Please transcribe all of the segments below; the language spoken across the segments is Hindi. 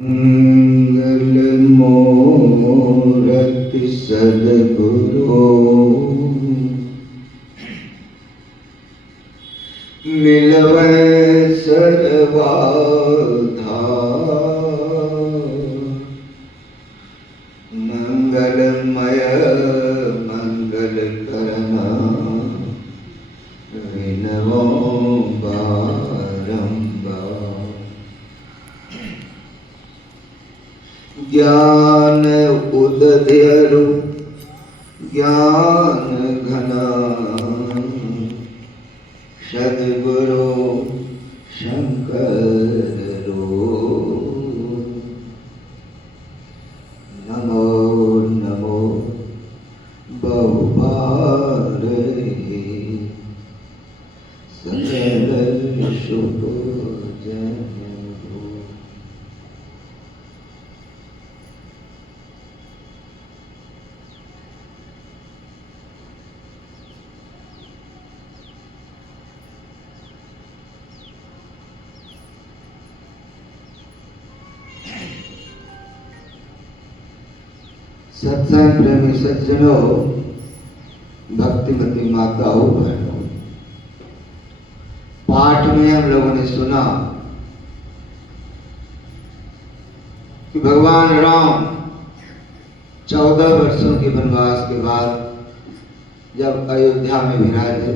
मंगल मूरति सद्गुरु मिलवै सर्वधा। मंगलमय मंगल करना विनवो बारंबार। ज्ञान उदधेरु ज्ञान घना सद्गुरु शंकर नमो नमो बहुबार सकल शुभ जन। सत्संग प्रेमी सज्जनों, भक्तिमती माताओं बहनों, पाठ में हम लोगों ने सुना कि भगवान राम 14 वर्षों के वनवास के बाद जब अयोध्या में विराजे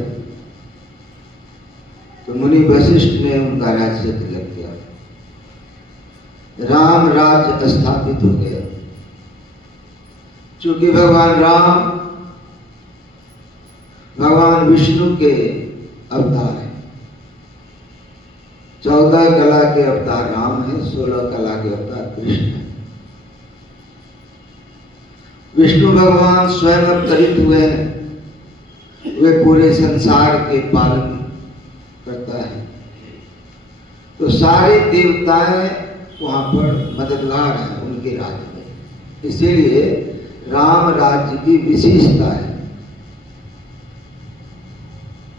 तो मुनि वशिष्ठ ने उनका राज्य तिलक किया। राम राज्य स्थापित हो गया। चूंकि भगवान राम भगवान विष्णु के अवतार हैं। 14 कला के अवतार राम है, 16 कला के अवतार कृष्ण है। विष्णु भगवान स्वयं अवतरित हुए हैं। वे पूरे संसार के पालन करता है। तो सारे देवताएं वहां पर मददगार हैं उनके राज्य में। इसीलिए राम राज्य की विशेषता है।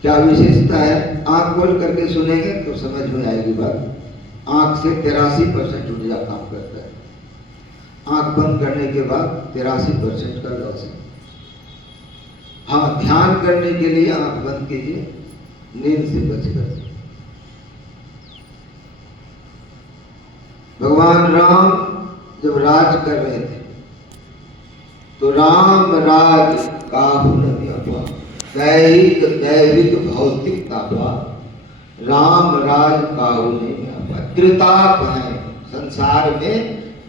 क्या विशेषता है? आंख खोल करके सुनेंगे तो समझ में आएगी बात। आंख से 83% ऊर्जा काम करता है। आंख बंद करने के बाद 83% का लॉस है। हाँ, ध्यान करने के लिए आंख बंद कीजिए, नींद से बचकर। भगवान राम जब राज कर रहे थे तो राम राज काहू न व्यापा, दैहिक दैविक भौतिक तापा, राम राज काहू न व्यापा। त्रिताप है संसार में।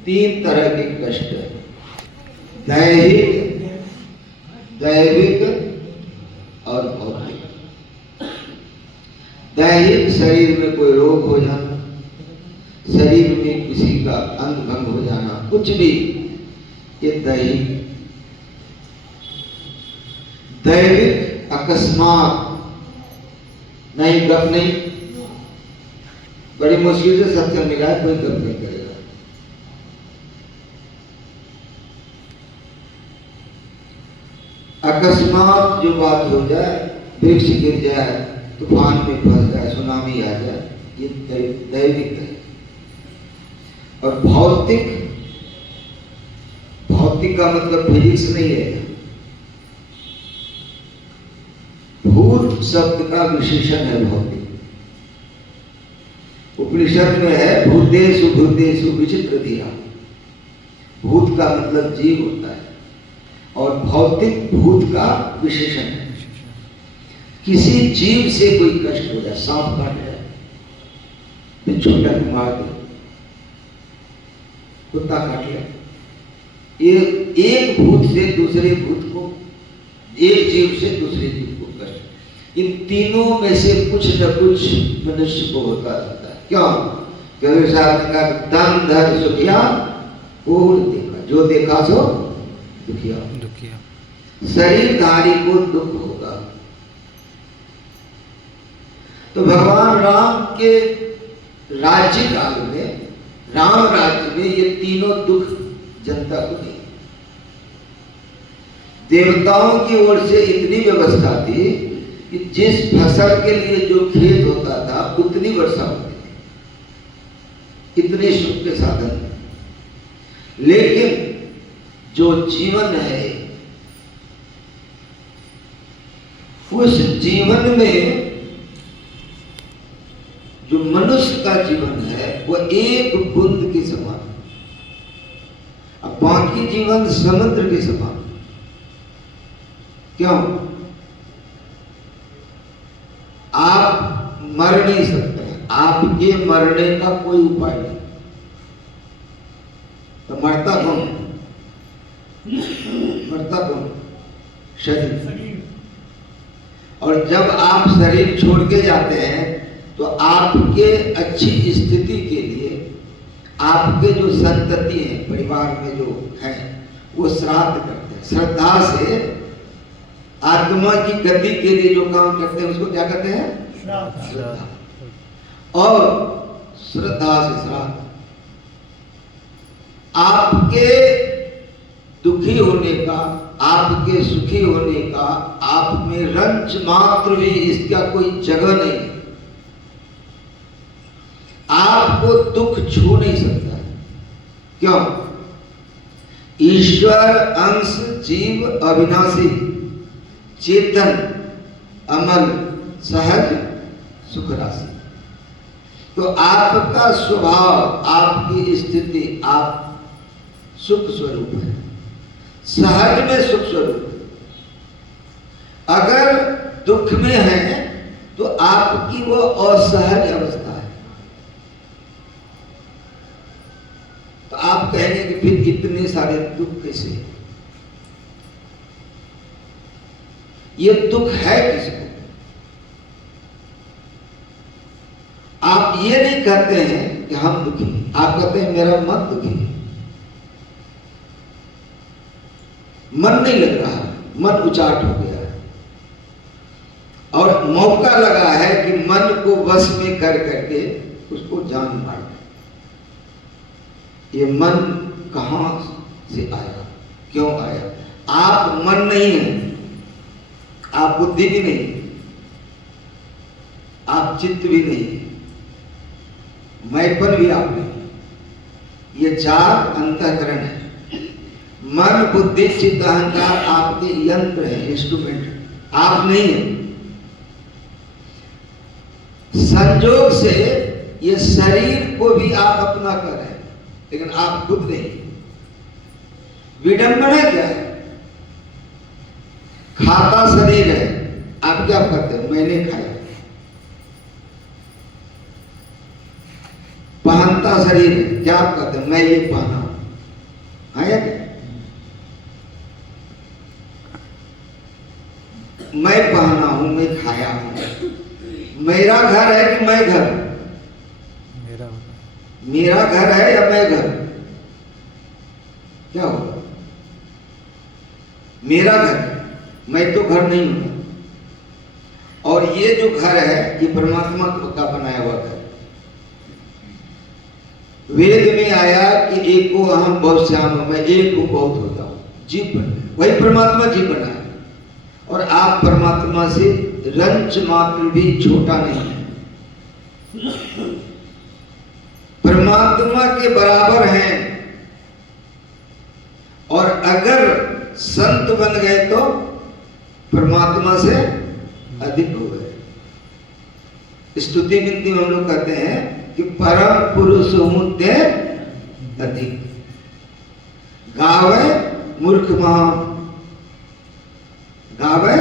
3 तरह के कष्ट है, दैहिक, दैविक और भौतिक। दैहिक शरीर में कोई रोग हो जाना, शरीर में किसी का अंग भंग हो जाना, कुछ भी, ये दैहिक। दैविक अकस्मात, नहीं गप नहीं, बड़ी मुश्किल से सत्संग मिला है, कोई गप नहीं करेगा। अकस्मात जो बात हो जाए, वृक्ष गिर जाए, तूफान में फंस जाए, सुनामी आ जाए, ये दैविक है। और भौतिक, भौतिक का मतलब फिजिक्स नहीं है। भूत शब्द का विशेषण है भौतिक। उपनिषद में है भूतेषु भूतेषु विचित्र धिया। भूत का मतलब जीव होता है और भौतिक भूत का विशेषण है। किसी जीव से कोई कष्ट हो जाए, सांप काट जाए, बिच्छू डंक मार दे, कुत्ता काट ले, एक भूत से दूसरे भूत को, एक जीव से दूसरे जीव को कष्ट, इन तीनों में से कुछ न कुछ मनुष्य को होता रहता है। क्यों? क्योंकि साहब ने कहा तन धर सुखिया पूर्ण देखा, जो देखा सो दुखिया। शरीरधारी को दुख होगा। तो भगवान राम के राज्य काल में, राम राज्य में, ये तीनों दुख जनता को नहीं। देवताओं की ओर से इतनी व्यवस्था थी कि जिस फसल के लिए जो खेत होता था उतनी वर्षा होती थी, इतने सुख के साधन लेकिन जो जीवन है, उस जीवन में जो मनुष्य का जीवन है वो एक बूंद के समान, अब बाकी जीवन समुद्र के समान। क्यों? आप मर नहीं सकते, आपके मरने का कोई उपाय नहीं, तो मरता कौन? मरता कौन? शरीर। और जब आप शरीर छोड़ के जाते हैं तो आपके अच्छी स्थिति के लिए आपके जो संतति है, परिवार में जो है, वो श्राद्ध करते हैं। श्रद्धा से आत्मा की गति के लिए जो काम करते हैं उसको क्या कहते हैं? श्रद्धा। और श्रद्धा से श्राद्ध। आपके दुखी होने का, आपके सुखी होने का, आप में रंच मात्र भी इसका कोई जगह नहीं है। आपको दुख छू नहीं सकता है। क्यों? ईश्वर अंश जीव अविनाशी, चेतन, अमल, सहज, सुख राशि। तो आपका स्वभाव, आपकी स्थिति, आप सुख स्वरूप है, सहज में सुख स्वरूप है। अगर दुख में है तो आपकी वो असहज अवस्था है। तो आप कहेंगे कि फिर इतने सारे दुख कैसे? ये दुख है किसको? आप ये नहीं कहते हैं कि हम दुखी, आप कहते हैं मेरा मन दुखी है, मन नहीं लग रहा, मन उचाट हो गया है, और मौका लगा है कि मन को वश में कर करके उसको जान मार दे। ये मन कहां से आया, क्यों आया? आप मन नहीं है, आप बुद्धि भी नहीं, आप चित्त भी नहीं, मैंपन भी आप नहीं। ये चार अंतःकरण है। मन, बुद्धि, चित्त, अहंकार आपके यंत्र है, इंस्ट्रूमेंट, आप नहीं है। संजोग से ये शरीर को भी आप अपना कर रहे हैं, लेकिन आप खुद नहीं। विडंबना क्या है? खाता शरीर है, आप क्या करते हैं? मैंने खाया। पहनता शरीर है, क्या आप करते हैं? मैं ये पहना है क्या? मैं पहना हूं, मैं खाया हूं। मेरा घर है कि मैं घर? मेरा घर है या मैं घर? क्या होगा? मेरा घर, मैं तो घर नहीं हूं। और ये जो घर है ये परमात्मा का बनाया हुआ घर। वेद में आया कि एक को अहम बहुत श्याम, मैं एक को बहुत होता हूं, जीव बना, वही परमात्मा जीव बना है। और आप परमात्मा से रंच मात्र भी छोटा नहीं है, परमात्मा के बराबर हैं। और अगर संत बन गए तो परमात्मा से अधिक हो गए। स्तुति विनती में हम लोग कहते हैं कि परम पुरुष मुद्दे अधिक, गावे मूर्ख महान, गावे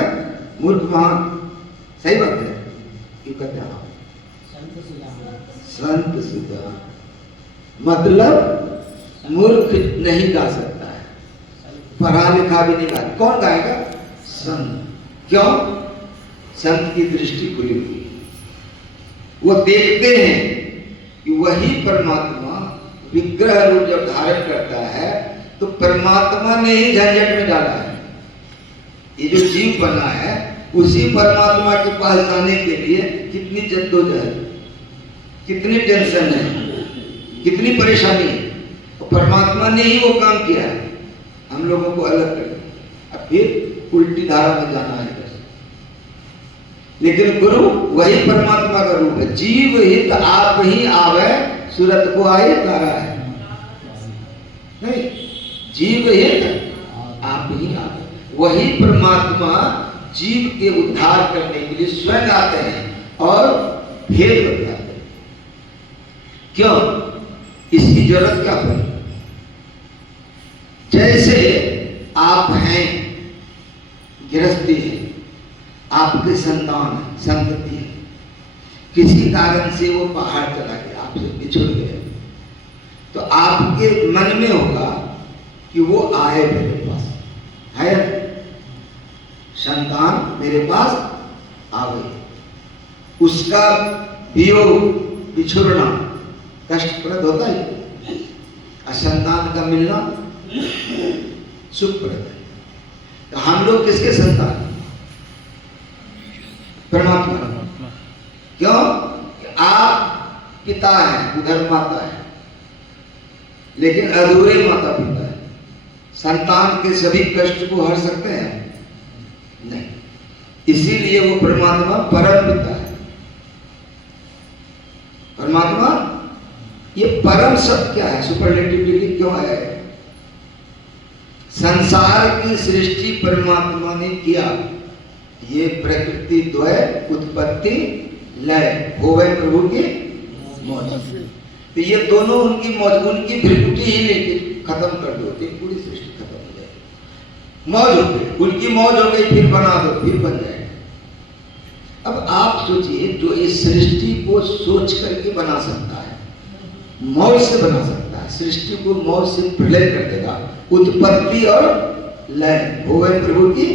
मूर्ख महान। सही बात है, क्यों कहते हैं? संत सुधा, मतलब मूर्ख नहीं गा सकता है, पढ़ा लिखा भी नहीं गा। कौन गाएगा? संत। क्यों? संत की दृष्टि खुली हुई, वो देखते हैं कि वही परमात्मा विग्रह रूप जब धारण करता है तो परमात्मा ने ही झंझट में डाला है। ये जो जीव बना है उसी परमात्मा के पास जाने के लिए कितनी जद्दोजहद, कितनी टेंशन है, कितनी परेशानी है। और परमात्मा ने ही वो काम किया है, हम लोगों को अलग कर दिया। अब फिर उल्टी धारा में जाना है। लेकिन गुरु वही परमात्मा का रूप है। जीव हित आप ही आवे, सूरत को आए तारा है। नहीं, जीव हित आप ही आते। वही परमात्मा जीव के उद्धार करने के लिए स्वयं आते हैं और भेद बताते हैं। क्यों? इसकी जरूरत क्या पड़ी? जैसे आप हैं, गृहस्थी है, आपके संतान है, संतति है, किसी कारण से वो बाहर चला गया, आपसे बिछुड़ गया, तो आपके मन में होगा कि वो आए मेरे पास, है संतान मेरे पास आ गई। उसका वियोग, बिछुड़ना कष्टप्रद होता है, और संतान का मिलना सुखप्रद है। तो हम लोग किसके संतान? परमात्मा। क्यों? आप पिता हैं, उधर माता है, लेकिन अधूरे माता पिता है। संतान के सभी कष्ट को हर सकते हैं? नहीं। इसीलिए वो परमात्मा परम पिता है। परमात्मा, ये परम शब्द क्या है? सुपरलेटिव डिग्री क्यों है? संसार की सृष्टि परमात्मा ने किया। ये प्रकृति द्वय उत्पत्ति लय होवे प्रभु की मौज। तो ये दोनों उनकी मौज, उनकी भ्रिकुटी ही लेके खत्म कर दो, पूरी सृष्टि खत्म हो जाएगी। मौज हो गई, उनकी मौज हो गई, फिर बना दो, फिर बन जाएगा। अब आप सोचिए, जो इस सृष्टि को सोच करके बना सकता है, मौज से बना सकता है, सृष्टि को मौज से प्रलय कर देगा, उत्पत्ति और लय होवे प्रभु की।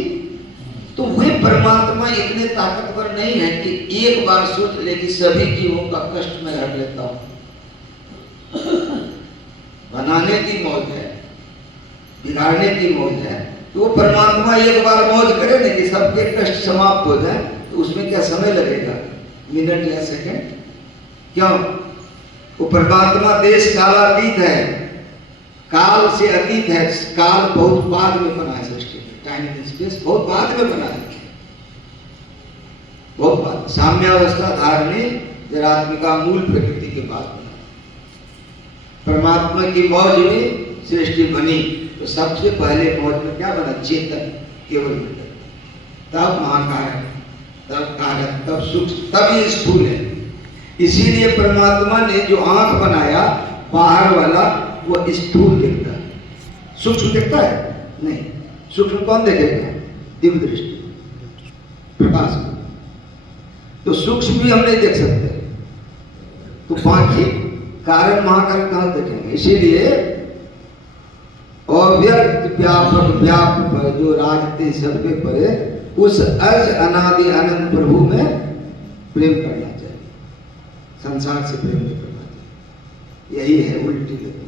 तो वे परमात्मा इतने ताकतवर नहीं है कि एक बार सोच ले कि सभी जीवों का कष्ट मैं हट लेता हूं। बनाने की मौज है, बिगाड़ने की मौज है। तो वो परमात्मा एक बार मौज करे ना कि सबके कष्ट समाप्त हो जाए, तो उसमें क्या समय लगेगा? मिनट या सेकंड? क्यों? वो परमात्मा देश कालातीत है, काल से अतीत है। काल बहुत बाद में बना है सृष्टि में, टाइम एंड स्पेस बहुत बाद में बना है, बहुत बाद। साम्यावस्था धारणे जरात्मिका मूल प्रकृति के बाद बना। परमात्मा की मौज में सृष्टि बनी, तो सबसे पहले मौज में क्या बना? चेतन, केवल मंडल, तब महाकारण, तब कारक, तब सूक्ष्म, तब ये स्थूल है। इसीलिए परमात्मा ने जो आंख बनाया बाहर वाला, वो स्थूल दिखता है, सूक्ष्म दिखता है नहीं। सूक्ष्म कौन देखेगा? दिव्य दृष्टि, प्रकाश। तो सूक्ष्म भी हम नहीं देख सकते, तो बाकी कारण महाकारण कहां देखेंगे? इसीलिए अव्यक्त व्यापक व्यापक पर जो राजते सबके परे, उस अज अनादि अनंत प्रभु में प्रेम करना चाहिए, संसार से प्रेम नहीं करना चाहिए। यही है उल्टी गति।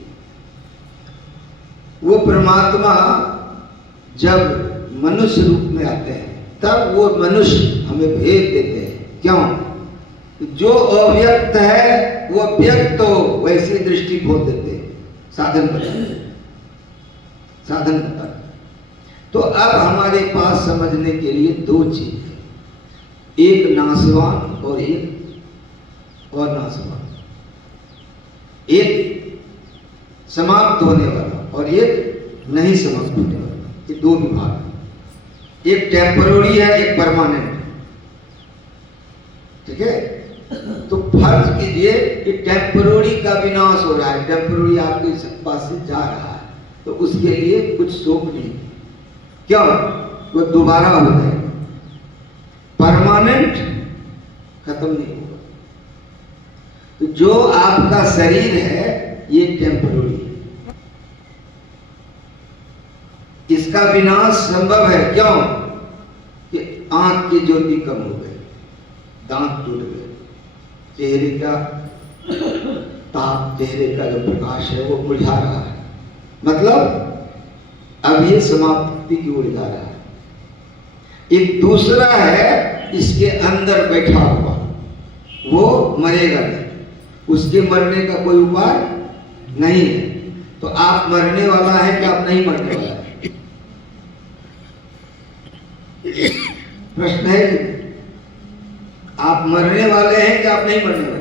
वो परमात्मा जब मनुष्य रूप में आते हैं, तब वो मनुष्य हमें भेद देते हैं। क्यों? जो अव्यक्त है वो व्यक्त हो, वैसी दृष्टि खोल देते हैं, साधन बताते, साधन बताते। तो अब हमारे पास समझने के लिए दो चीज है, एक नाशवान और एक और नाशवान, एक समाप्त होने वाला और एक नहीं समाप्त होने वाला। ये दो विभाग, एक टेम्पररी है, एक परमानेंट। ठीक है? तो फर्ज कीजिए कि टेम्पररी का विनाश हो रहा है, टेम्पररी आपके पास से जा रहा है, तो उसके लिए कुछ शोक नहीं। क्यों? वो दोबारा हो जाएगा। परमानेंट खत्म नहीं होगा। तो जो आपका शरीर है ये टेम्पररी है, इसका विनाश संभव है। क्यों? कि आंख की ज्योति कम हो गई, दांत टूट गए, चेहरे का ताप, चेहरे का जो प्रकाश है वो मुरझा रहा है, मतलब अब ये समाप्ति की ओर जा रहा है। एक दूसरा है इसके अंदर बैठा हुआ, वो मरेगा नहीं, उसके मरने का कोई उपाय नहीं है। तो आप मरने वाला है कि आप नहीं मरने वाला है? प्रश्न है कि आप मरने वाले हैं कि आप नहीं मरने वाले?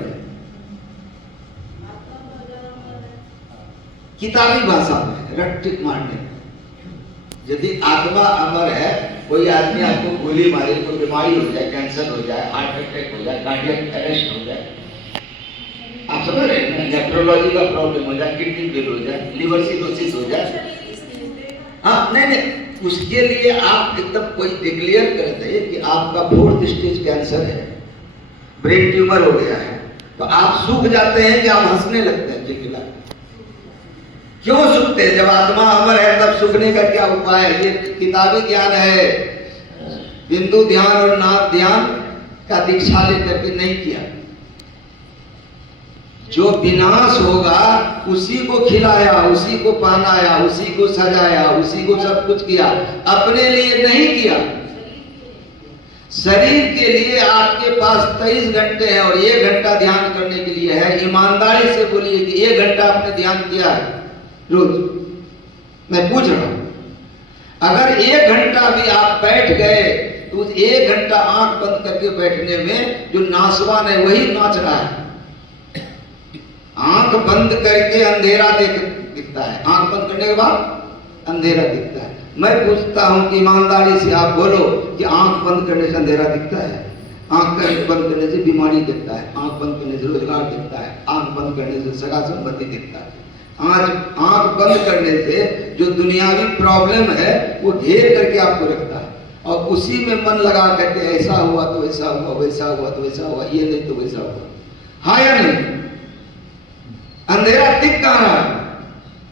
किताबी भाषा में रट्टिक मारने। यदि आत्मा अमर है, कोई आदमी आपको गोली मारे, कोई बीमारी हो जाए, कैंसर हो जाए, हार्ट अटैक हो जाए, कार्डियक अरेस्ट हो जाए, आप समझ रहे हैं, नेफ्रोलॉजी का प्रॉब्लम हो जाए, किडनी फेल हो जाए, लिवर सिरोसिस हो जाए, हाँ नहीं, उसके लिए आप एकदम कोई डिक्लेयर कर दे कि आपका 4th स्टेज कैंसर है, ब्रेन ट्यूमर हो गया है, तो आप सूख जाते हैं कि आप हंसने लगते हैं। जिंदगी क्यों सूखते हैं? जब आत्मा अमर है तब सूखने का क्या उपाय है? ये किताबी ज्ञान है। बिंदु ध्यान और नाद ध्यान का दीक्षा लेकर के नहीं किया। जो विनाश होगा उसी को खिलाया, उसी को पहनाया, उसी को सजाया, उसी को सब कुछ किया, अपने लिए नहीं किया। शरीर के लिए आपके पास 23 घंटे हैं और 1 घंटा ध्यान करने के लिए है। ईमानदारी से बोलिए कि 1 घंटा आपने ध्यान किया है रोज? मैं पूछ रहा हूं। अगर 1 घंटा भी आप बैठ गए तो उस 1 घंटा आंख बंद करके बैठने में जो नाचवान है वही नाच रहा है। आंख बंद करके अंधेरा दिखता है, आंख बंद करने के बाद अंधेरा दिखता है। मैं पूछता हूं कि ईमानदारी से आप बोलो कि आंख बंद करने से अंधेरा दिखता है, आंख बंद करने से बीमारी दिखता है, आंख बंद करने से रोजगार दिखता है, आंख बंद करने से सगा संपत्ति दिखता है। आंख बंद करने से जो दुनियावी प्रॉब्लम है वो घेर करके आपको रखता है और उसी में मन लगा करके ऐसा हुआ तो ऐसा हुआ, वैसा हुआ तो वैसा हुआ, ये नहीं तो वैसा हुआ। हाँ या नहीं? अंधेरा दिख कहां रहा है?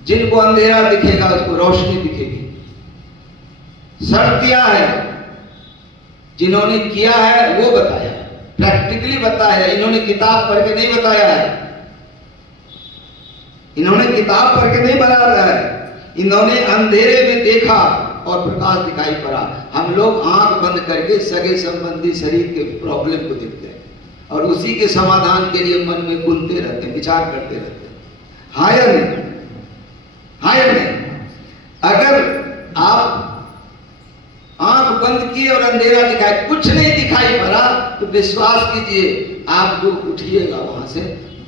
जिनको अंधेरा दिखेगा उसको रोशनी दिखेगी। सत्य है, जिन्होंने किया है वो बताया, प्रैक्टिकली बताया। इन्होंने किताब पढ़ के नहीं बताया है, इन्होंने किताब पढ़ के नहीं बना रहा है, इन्होंने अंधेरे में देखा और प्रकाश दिखाई पड़ा। हम लोग आंख बंद करके सगे संबंधी शरीर के प्रॉब्लम को देखते हैं और उसी के समाधान के लिए मन में गुनते रहते हैं, विचार करते रहते हैं। हाँ या नहीं? हाँ या नहीं? अगर आप आंख बंद किए और अंधेरा दिखाई, कुछ नहीं दिखाई पड़ा, तो विश्वास कीजिए आप जो उठिएगा वहां से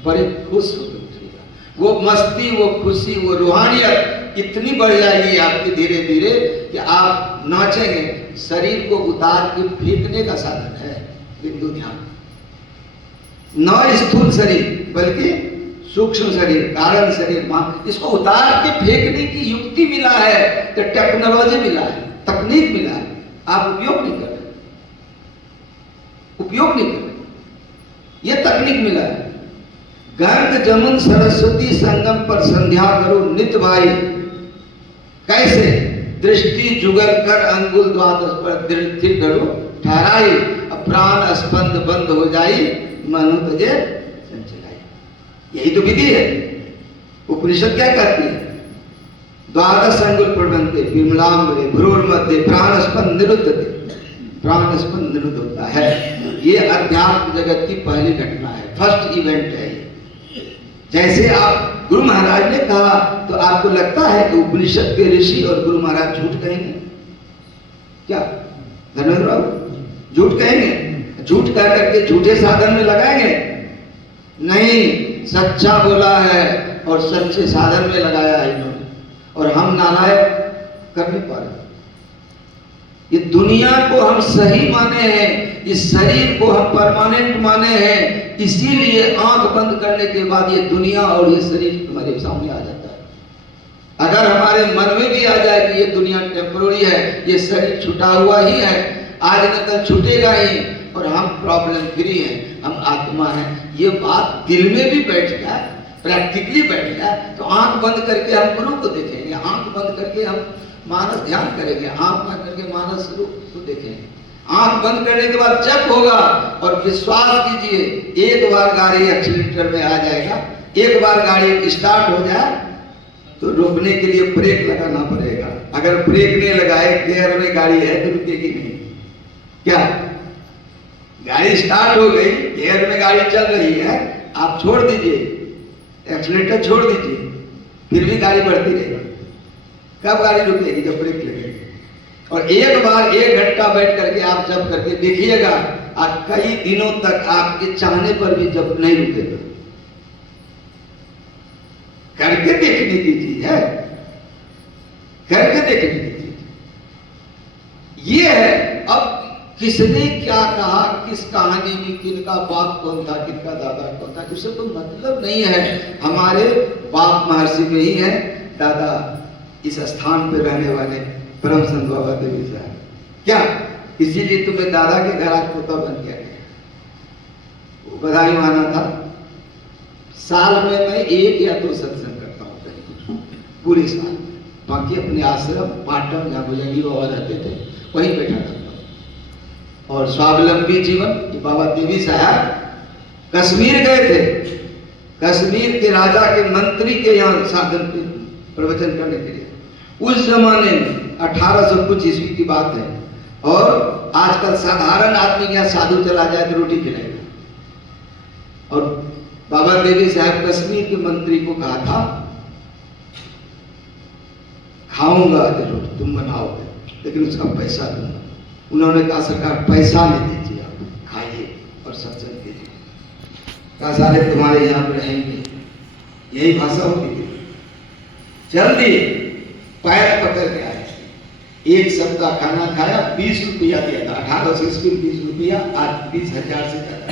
बड़े खुश होकर उठिएगा। वो मस्ती, वो खुशी, वो रूहानियत इतनी बढ़ जाएगी आपकी धीरे धीरे कि आप नाचेंगे। शरीर को उतार के फेंकने का साधन है बिंदु ध्यान। न स्थूल शरीर बल्कि सूक्ष्म शरीर, कारण शरीर, इसको उतार के फेंकने की युक्ति मिला है, तो टेक्नोलॉजी मिला है, तकनीक मिला है, आप उपयोग नहीं कर रहे, उपयोग नहीं कर रहे। ये तकनीक मिला है। गंग जमुन सरस्वती संगम पर संध्या करो नित भाई, कैसे? दृष्टि जुगल कर अंगुल द्वादश पर दृष्टि करो ठहराई, प्राण स्पंद बंद हो जाई, मनु तजे संचलाई। यही तो विधि है। उपनिषद क्या कहती है? द्वादश अंगुल प्रबंधते विमलांबरे भ्रूर मध्य प्राण स्पंद निरुद्धते, प्राण स्पंद निरुद्ध होता है। ये अध्यात्म जगत की पहली घटना है, फर्स्ट इवेंट है। जैसे आप गुरु महाराज ने कहा तो आपको लगता है कि उपनिषद के ऋषि और गुरु महाराज झूठ कहेंगे क्या? धर्मेंद्र बाबू झूठ कहेंगे? झूठ कह करके झूठे साधन में लगाएंगे? नहीं, सच्चा बोला है और सच्चे साधन में लगाया है इन्होंने, और हम नालायक कर नहीं पा रहे। ये दुनिया को हम सही माने हैं, इस शरीर को हम परमानेंट माने हैं, इसीलिए आंख बंद करने के बाद ये दुनिया और ये शरीर हमारे सामने आ जाता है। अगर हमारे मन में भी आ जाए कि ये दुनिया टेम्पोररी है, ये शरीर छूटा हुआ ही है, आज न कल छूटेगा ही और हम प्रॉब्लम फ्री हैं, हम आत्मा हैं, ये बात दिल में भी बैठ जाए, प्रैक्टिकली बैठ जाए, तो आंख बंद करके हम गुरु को देखेंगे, आंख बंद करके हम मानस ध्यान करेंगे, आंख बंद करके मानस रूप को देखेंगे। आंख बंद करने के बाद जब होगा, और विश्वास कीजिए एक बार गाड़ी एक्सीलेटर में आ जाएगा, एक बार गाड़ी स्टार्ट हो जाए तो रुकने के लिए ब्रेक लगाना पड़ेगा। अगर ब्रेक नहीं लगाए, गियर में गाड़ी है तो रुकेगी नहीं। क्या? गाड़ी स्टार्ट हो गई, गियर में गाड़ी चल रही है, आप छोड़ दीजिए, एक्सीलेटर छोड़ दीजिए, फिर भी गाड़ी बढ़ती रहेगी। कब गाड़ी रुकेगी? जब ब्रेक लगेगी। और एक बार 1 घंटा बैठ करके आप जब करके देखिएगा, आप कई दिनों तक आपके चाहने पर भी जब नहीं रुकेगा, करके देखने की चीज है, करके देखने की चीज ये है। अब किसने क्या कहा, किस कहानी में किनका बाप कौन था, किनका दादा कौन था, उससे तो मतलब नहीं है। हमारे बाप महर्षि में ही है, दादा इस स्थान पे रहने वाले परम संत बाबा देवी साहब। क्या इसीलिए तुम्हें दादा के घर आज पोता बन गया? वो बधाई माना था। साल में मैं 1 या 2 सत्संग करता हूँ कहीं, पूरे साल। बाकी अपने आश्रम पाटन जहाँ भुजंगी बाबा रहते थे वहीं बैठा करता हूँ। और स्वावलंबी जीवन, जो बाबा देवी साहब कश्मीर गए थे, कश्मीर के राजा के मंत्री के यहाँ साधन पे प्रवचन करने के लिए, उस जमाने में 1800 कुछ ईस्वी की बात है। और आजकल साधारण आदमी के यहाँ साधु चला जाए तो रोटी खिलाएगा। और बाबा देवी साहब कश्मीर के मंत्री को कहा था, खाऊंगा जरूर, तुम बनाओगे, लेकिन उसका पैसा दूंगा। उन्होंने कहा सरकार पैसा नहीं दीजिए, आप खाइए और सत्संग कीजिए। कहा सारे तुम्हारे यहाँ पे रहेंगे, यही भाषा होती थी। जल्दी पैर पकड़ के आए, 1 सप्ताह खाना खाया, 20 रुपया दिया था। 1800 ईस्वी 20 रुपया, आज 20,000 से ज्यादा।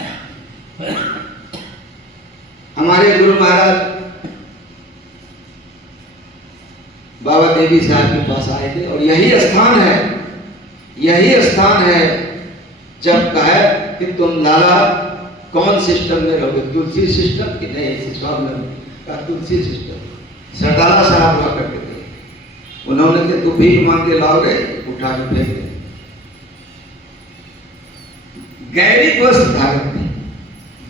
हमारे गुरु महाराज बाबा देवी साहब के पास आए थे, और यही स्थान है, यही स्थान है जब कहे कि तुम लाला कौन सिस्टम में रहोगे, तुलसी सिस्टम की नहीं, स्वावलंबी का तुलसी सिस्टम। सरदारा साहब हुआ करते थे, उन्होंने कहा तू भीख मांग के लाओगे, उठा के फेंक दे। गैरिक वस्त्र धारण थे,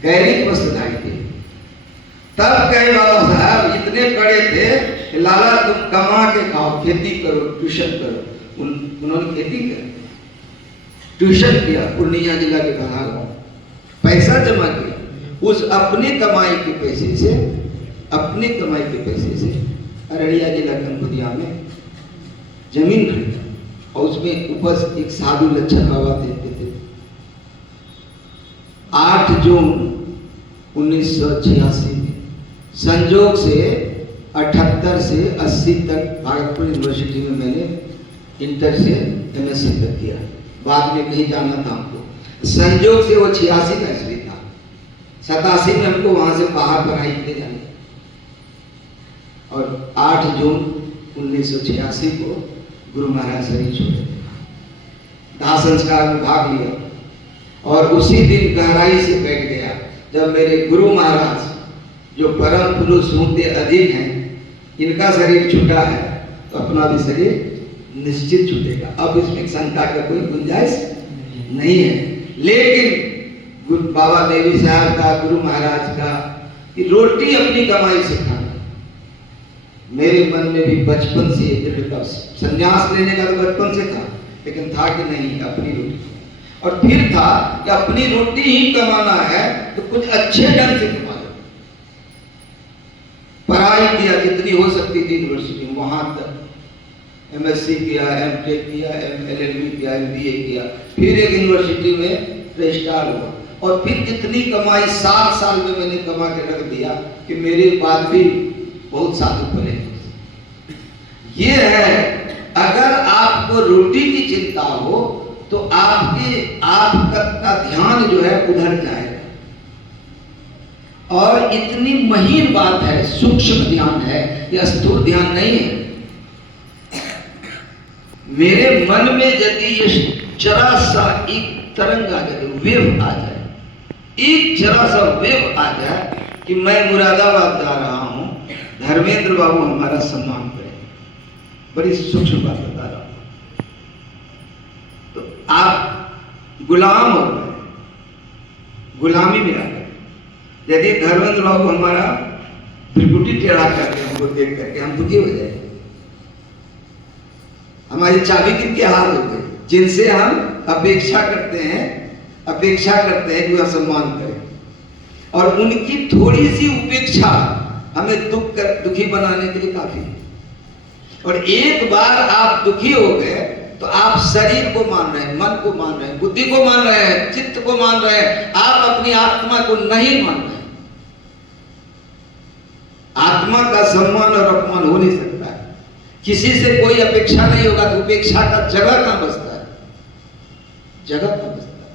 गैरिक वस्त्र धारण थे। तब कहे बाबा साहब इतने कड़े थे कि लाला तुम कमा के खाओ, खेती करो, ट्यूशन करो। उन्होंने खेती करी, ट्यूशन किया, पूर्णिया जिला के बाहर पैसा जमा किया। उस अपनी कमाई के पैसे से, अपनी कमाई के पैसे से अररिया जिला कनपुरिया में जमीन खरीदा, और उसमें उपज एक साधु लच्छन बाबा देते थे। 8 जून 1986 में संजोग से 78 से 80 तक भागलपुर यूनिवर्सिटी में मैंने इंटर से MSc तक किया। बाद में कहीं जाना था हमको, संजोग से वो 86 का ईस्वी था। 87 में हमको वहां से बाहर पढ़ाई के लिए जाना, और 8 जून 1986 को गुरु महाराज शरीर छोड़े, दाह संस्कार में भाग लिया। और उसी दिन गहराई से बैठ गया जब मेरे गुरु महाराज जो परम पुरुष होते अधिक हैं, इनका शरीर छूटा है तो अपना भी शरीर निश्चित छूटेगा। अब इसमें शंका का कोई गुंजाइश नहीं है। लेकिन बाबा देवी साहब का, गुरु महाराज का, कि रोटी अपनी कमाई से खाना, मेरे मन में भी बचपन से दृढ़ता। संन्यास लेने का तो बचपन से था, लेकिन था कि नहीं अपनी रोटी, और फिर था कि अपनी रोटी ही कमाना है तो कुछ अच्छे ढंग से कमा लो। पढ़ाई किया जितनी हो सकती थी यूनिवर्सिटी में, वहां तक MSc किया, M.Tech किया, LLB किया, MBA किया, फिर एक यूनिवर्सिटी में रजिस्ट्रार हुआ, और फिर इतनी कमाई 7 साल में मैंने कमा के रख दिया कि मेरे बाद भी बहुत साधु पड़े। ये है, अगर आपको रोटी की चिंता हो तो आपका ध्यान जो है उधर जाएगा। और इतनी महीन बात है, सूक्ष्म ध्यान है, यह स्थूल ध्यान नहीं है। मेरे मन में यदि ये जरा सा एक तरंग आ जाए, वेव आ जाए, एक जरा सा वेव आ जाए कि मैं मुरादाबाद जा रहा हूं, धर्मेंद्र बाबू हमारा सम्मान करें, बड़ी सूक्ष्म बात बता रहा हूं, तो आप गुलाम हो गए, गुलामी में आ गए। यदि धर्मेंद्र बाबू हमारा त्रिपुटी टेढ़ा करके हमको देख करके हम दुखी हो जाए, हमारी चाबी किनके हाथ हो गए, जिनसे हम अपेक्षा करते हैं कि वह सम्मान करें, और उनकी थोड़ी सी उपेक्षा हमें दुखी बनाने के लिए काफी है। और एक बार आप दुखी हो गए तो आप शरीर को मान रहे हैं, मन को मान रहे हैं, बुद्धि को मान रहे हैं, चित्त को मान रहे हैं, आप अपनी आत्मा को नहीं मान रहे। आत्मा का सम्मान और अपमान हो नहीं सकता है। किसी से कोई अपेक्षा नहीं होगा तो उपेक्षा का जगह कहां बसता है? जगह कहां बसता है?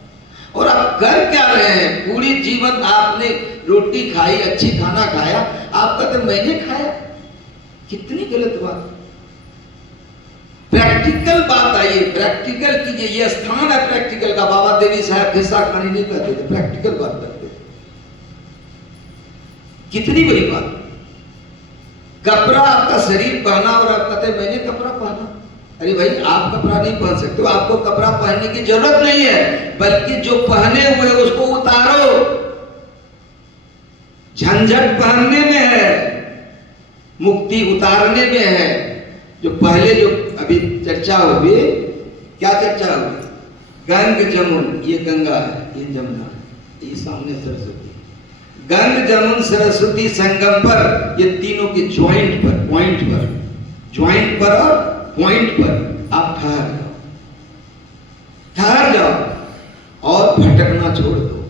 और आप कर क्या रहे हैं? पूरी जीवन आपने रोटी खाई, अच्छी खाना खाया, आप कहते मैंने खाया, कितनी गलत बात। प्रैक्टिकल बात आई, प्रैक्टिकल कीजिए। ये स्थान है प्रैक्टिकल का। बाबा देवी साहब खिस्सा खानी नहीं करते थे, प्रैक्टिकल बात करते थे। कितनी बड़ी बात। कपड़ा आपका शरीर पहना और आप कहते मैंने कपड़ा पहना। अरे भाई, आप कपड़ा नहीं पहन सकते हो, आपको कपड़ा पहनने की जरूरत नहीं है, बल्कि जो पहने हुए उसको उतारो। झंझट पहनने में है, मुक्ति उतारने में है। जो पहले जो अभी चर्चा हुई, क्या चर्चा हुई? गंग जमुन, ये गंगा है, ये जमुना है, ये सामने सरस्वती। गंग जमुन सरस्वती संगम पर, ये तीनों के ज्वाइंट पर, पॉइंट पर, ज्वाइंट पर और पॉइंट पर आप ठहर जाओ और भटकना छोड़ दो।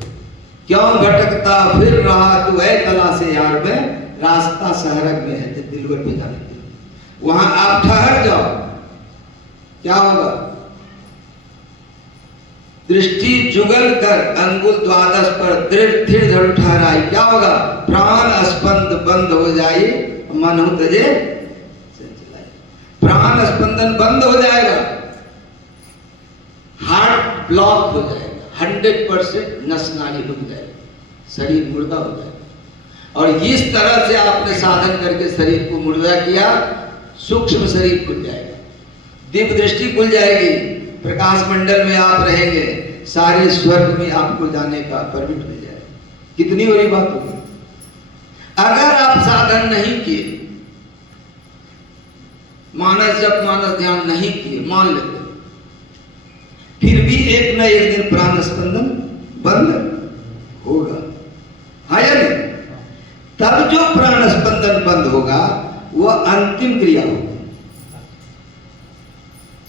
क्यों भटकता फिर रहा तू ऐ कला से यार में, रास्ता शहरक में है दिलवर पे जाने के लिए। वहां आप ठहर जाओ, क्या होगा? दृष्टि जुगल कर अंगुल द्वादश पर दृढ़ थिर धड़ ठहराई। क्या होगा? प्राण स्पंद बंद हो जाए, मन हो तजे संचलाई। प्राण स्पंदन बंद हो जाएगा, हार्ट ब्लॉक हो जाएगा, 100% नस नाली रुक जाएगी, शरीर मुर्दा हो जाएगा। और इस तरह से आपने साधन करके शरीर को मुर्दा किया, सूक्ष्म शरीर खुल जाएगा, दिव्य दृष्टि खुल जाएगी, प्रकाश मंडल में आप रहेंगे, सारे स्वर्ग में आपको जाने का परमिट मिल जाएगा। कितनी बड़ी बात होगी। अगर आप साधन नहीं किए, मानस जप मानस ध्यान नहीं किए, मान लेते, फिर भी एक न एक दिन प्राण स्पंदन बंद होगा, है या नहीं? तब जो प्राण स्पंदन बंद होगा वह अंतिम क्रिया होगी,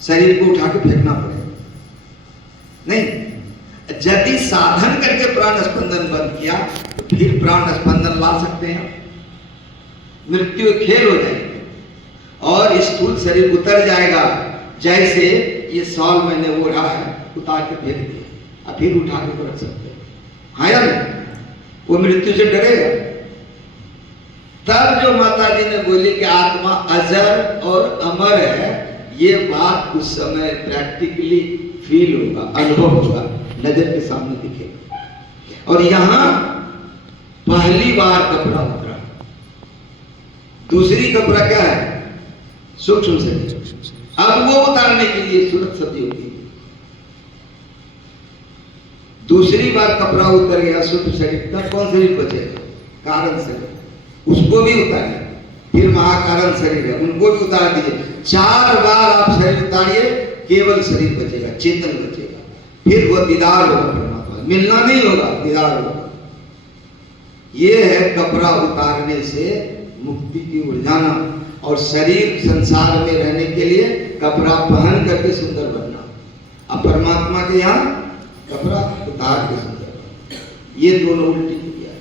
शरीर को उठा के फेंकना पड़ेगा। नहीं, यदि साधन करके प्राण स्पंदन बंद किया तो फिर प्राण स्पंदन ला सकते हैं। मृत्यु खेल हो जाएगी और स्थूल शरीर उतर जाएगा। जैसे ये सॉल मैंने ओढ़ा है, उतार के फेंक दिया, और फिर उठा के रख सकते हैं, हाँ या नहीं? वो मृत्यु से डरेगा। तब जो माता जी ने बोली कि आत्मा अजर और अमर है, ये बात उस समय प्रैक्टिकली फील होगा, अनुभव होगा, नजर के सामने दिखेगा। और यहां पहली बार कपड़ा उतरा। दूसरी कपड़ा क्या है? सूक्ष्म शरीर। अब वो उतारने के लिए सूरत सती होती है। दूसरी बार कपड़ा उतर गया सूक्ष्म शरीर, तब कौन शरीर बचेगा? कारण शरीर, उसको भी उतारिए। फिर महाकारण शरीर है, उनको भी उतार दीजिए। 4 बार आप शरीर उतारिए, केवल शरीर बचेगा, चेतन बचेगा। फिर वो दीदार होगा परमात्मा, मिलना नहीं होगा, दीदार होगा। ये है कपड़ा उतारने से मुक्ति की ओर जाना, और शरीर संसार में रहने के लिए कपड़ा पहन करके सुंदर बनना। अब परमात्मा के यहाँ कपड़ा उतार के सुंदर बनना। ये दोनों उल्टी क्रिया।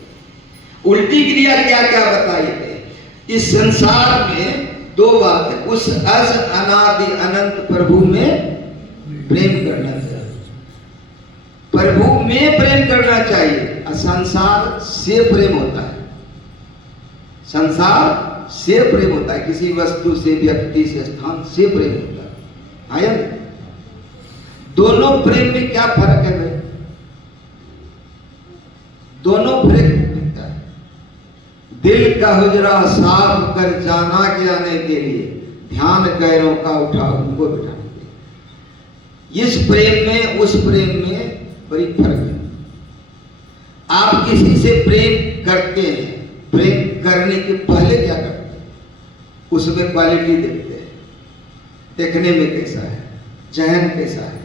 उल्टी क्रिया क्या क्या बताई गई? इस संसार में 2 बात है। उस अस अनादि अनंत प्रभु में प्रेम करना चाहिए, प्रभु में प्रेम करना चाहिए। संसार से प्रेम होता है, संसार से प्रेम होता है, किसी वस्तु से, व्यक्ति से, स्थान से प्रेम होता है। आया? दोनों प्रेम में क्या फर्क है भाई? दोनों प्रेम होता है। दिल का हुजरा साफ कर जाना के आने के लिए, ध्यान गैरों का उठा उनको बिठाने के लिए। इस प्रेम में उस प्रेम में बड़ी फर्क है। आप किसी से प्रेम करते हैं, प्रेम करने के पहले क्या करते हैं? उसमें क्वालिटी देखते हैं, देखने में कैसा है, चयन कैसा है,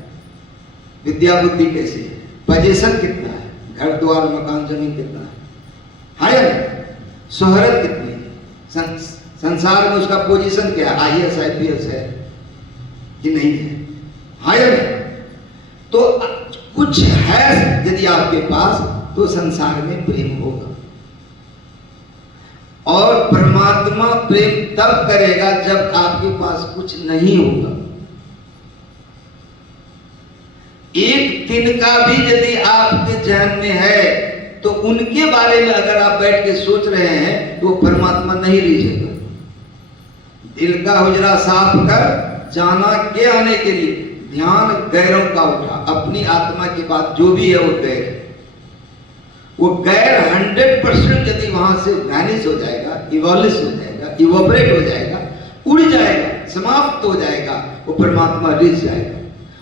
विद्या बुद्धि कैसी है, पोजीशन कितना है, घर द्वार मकान जमीन कितना है, हाँ या नहीं? शोहरत कितनी है, संसार में उसका पोजीशन क्या है, IAS IPS है कि नहीं है, हाँ या नहीं? तो कुछ है यदि आपके पास, तो संसार में प्रेम होगा। और परमात्मा प्रेम तब करेगा जब आपके पास कुछ नहीं होगा। एक तिनका भी यदि आपके जहन में है तो उनके बारे में अगर आप बैठ के सोच रहे हैं तो परमात्मा नहीं रीझेगा। दिल का हुजरा साफ कर जाना के आने के लिए ध्यान गैरों का उठा। अपनी आत्मा की बात जो भी है वो गैर है। वो गैर 100% यदि वहां से वैनिश हो जाएगा, इवॉल्यूश हो जाएगा, इवोपरेट हो जाएगा, उड़ जाएगा, समाप्त हो जाएगा, वो परमात्मा रिझ जाएगा।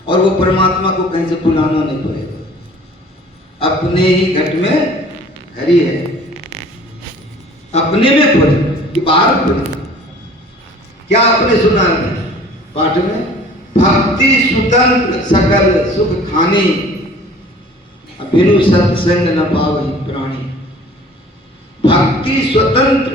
और वो परमात्मा को कहीं से बुलाना नहीं पड़ेगा। अपने ही घट में हरि है, अपने में खोज कि बाहर खोज। क्या आपने सुना है पाठ में? भक्ति स्वतंत्र सकल सुख खानी, बिनु सत्संग न पावहि प्राणी। भक्ति स्वतंत्र,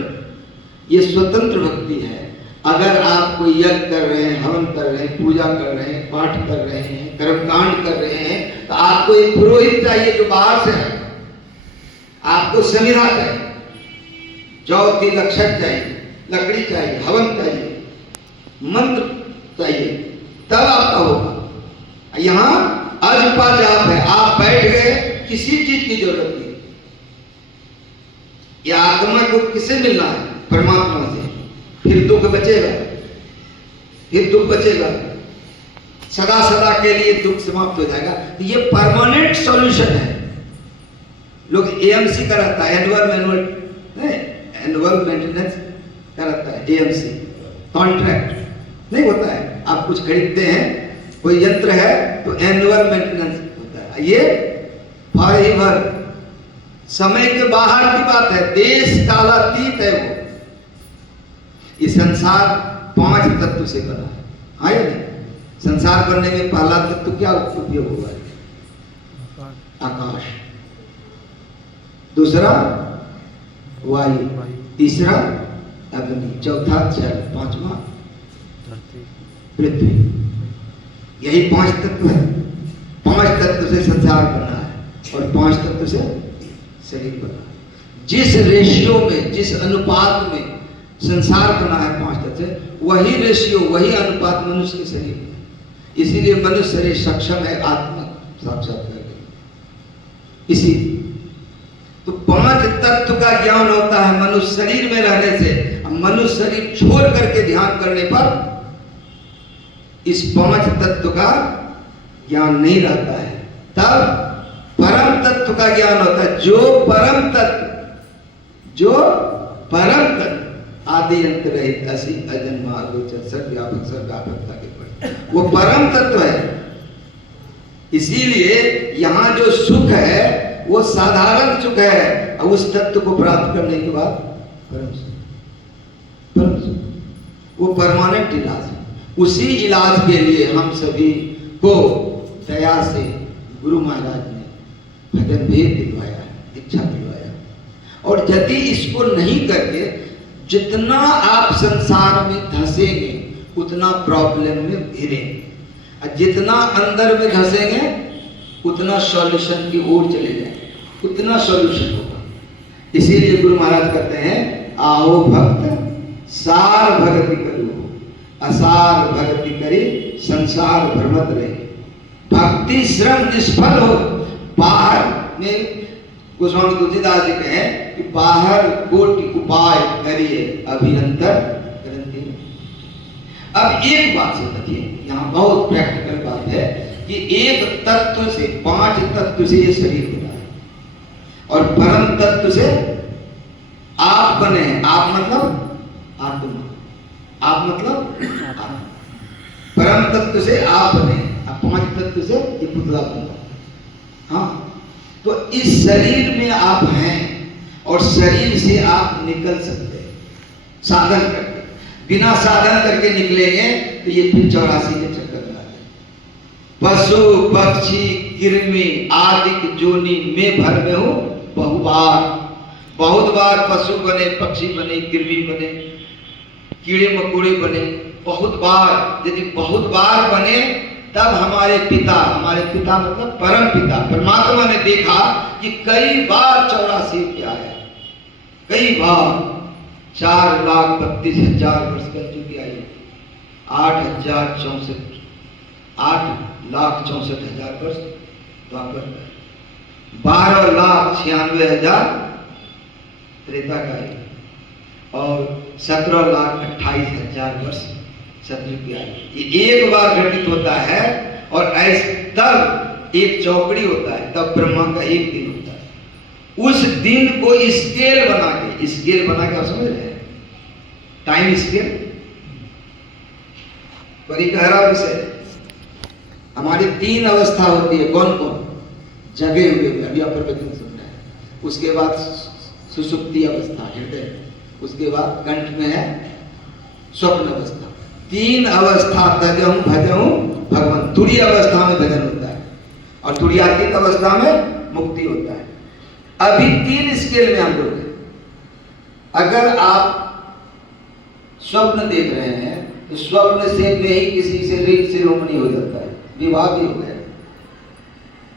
ये स्वतंत्र भक्ति है। अगर आप कोई यज्ञ कर रहे हैं, हवन कर रहे हैं, पूजा कर रहे हैं, पाठ कर रहे हैं, कर्मकांड कर रहे हैं, तो आपको एक पुरोहित चाहिए जो बाहर से है। आपको संविधा चाहिए, जौ की लक्षक चाहिए, लकड़ी चाहिए, हवन चाहिए, मंत्र चाहिए, तब आपका होगा। यहां अजपा जाप है, आप बैठ गए, किसी चीज की जरूरत नहीं। यह आत्मा को किसे मिलना है? परमात्मा से। फिर दुख बचेगा, फिर दुख बचेगा, सदा सदा के लिए दुख समाप्त हो जाएगा। ये परमानेंट सॉल्यूशन है। लोग एएमसी कराता है, एनुअल मेंटेनेंस कराता है, एएमसी कॉन्ट्रैक्ट नहीं होता है। आप कुछ खरीदते हैं, कोई यंत्र है तो एनुअल मेंटेनेंस होता है। ये फॉरएवर, समय के बाहर की बात है, देश कालातीत है। वो ये संसार 5 तत्व से बना है, हाँ या नहीं? संसार बनने में पहला तत्व क्या उपयोग हुआ है? आकाश। दूसरा वायु, तीसरा अग्नि, चौथा जल, पांचवा पृथ्वी। यही 5 तत्व है। 5 तत्व से संसार बना है और 5 तत्व से शरीर बना है। जिस रेशियो में, जिस अनुपात में संसार बना है 5 तत्व से, वही रेशियो, वही अनुपात मनुष्य के शरीर में। इसीलिए मनुष्य शरीर सक्षम है आत्मा साक्षात्कार करने। इसी तो 5 तत्व का ज्ञान होता है मनुष्य शरीर में रहने से। मनुष्य शरीर छोड़ करके ध्यान करने पर इस 5 तत्व का ज्ञान नहीं रहता है। तब परम तत्व का ज्ञान होता है। जो परम तत्व आदि अंत रहित, असी अजन्मा अगोचर, सर्वव्यापक, सर्वव्यापकता के परे, वो परम तत्व है। इसीलिए यहाँ जो सुख है वो साधारण सुख है, और उस तत्व को प्राप्त करने के बाद परम सुख, वो परमानेंट इलाज है। उसी इलाज के लिए हम सभी को दया से गुरु महाराज ने भजन भेद दिलवाया है, दीक्षा दिलवाया। और यदि इसको नहीं करके जितना आप संसार में धंसेंगे उतना प्रॉब्लम में घिरेंगे, और जितना अंदर में धंसेंगे उतना सॉल्यूशन की ओर चले जाएंगे, उतना सॉल्यूशन होगा। इसीलिए गुरु महाराज कहते हैं, आओ भक्त सार भगति करो, असार भक्ति करे संसार भ्रमत रहे। भक्ति श्रम निष्फल हो। बाहर में गोस्वामी तुलसीदास जी कहे कि बाहर कोटि उपाय करिए, अभियंतर ग्रंथि। अब एक बात से देखिए, यहाँ बहुत प्रैक्टिकल बात है कि एक तत्व से, 5 तत्व से ये शरीर बना है, और परम तत्व से आप बने हैं। आप मतलब आत्मा, आप मतलब आत्मा। परम तत्व से आप बने, 5 तत्व से ये पुतला बना। हाँ, तो इस शरीर में आप हैं और शरीर से आप निकल सकते हैं साधन करके। बिना साधन करके निकलेंगे तो ये फिर 84 के चक्कर में आ जाए। पशु पक्षी कृमि आदि जोनि में भर में हो बहुत बार पशु बने, पक्षी बने, कृमि बने, कीड़े मकोड़े बने। बहुत बार, यदि बहुत बार बने तब हमारे पिता मतलब परम पिता परमात्मा ने देखा कि कई बार 84 पे आया, कई बार 4,32,000 वर्ष कल चुकी आयु, 8,64,000 वर्ष द्वापर का, 12,96,000 त्रेता का आयु और 17,28,000 वर्ष सतयुग की आयु। ये एक बार घटित होता है और ऐसे तब एक चौकड़ी होता है, तब ब्रह्मा का एक दिन होता है। उस दिन को स्केल बना के आप समझ रहे हैं, टाइम स्केल बड़ी गहरा विषय। हमारी 3 अवस्था होती है, कौन कौन? जगे हुए, अभी आप प्रवचन सुन रहे हैं, उसके बाद सुषुप्ति अवस्था हृदय, उसके बाद कंठ में है स्वप्न अवस्था। 3 अवस्था तजहूं भजहूं भगवान। तुरीय अवस्था में भजन होता है और तुरीयातीत अवस्था में मुक्ति होता है। अभी 3 स्केल में हम लोग हैं। अगर आप स्वप्न देख रहे हैं तो स्वप्न से में ही किसी से रिंग शिरोमणि हो जाता है, विवाह भी हो गया,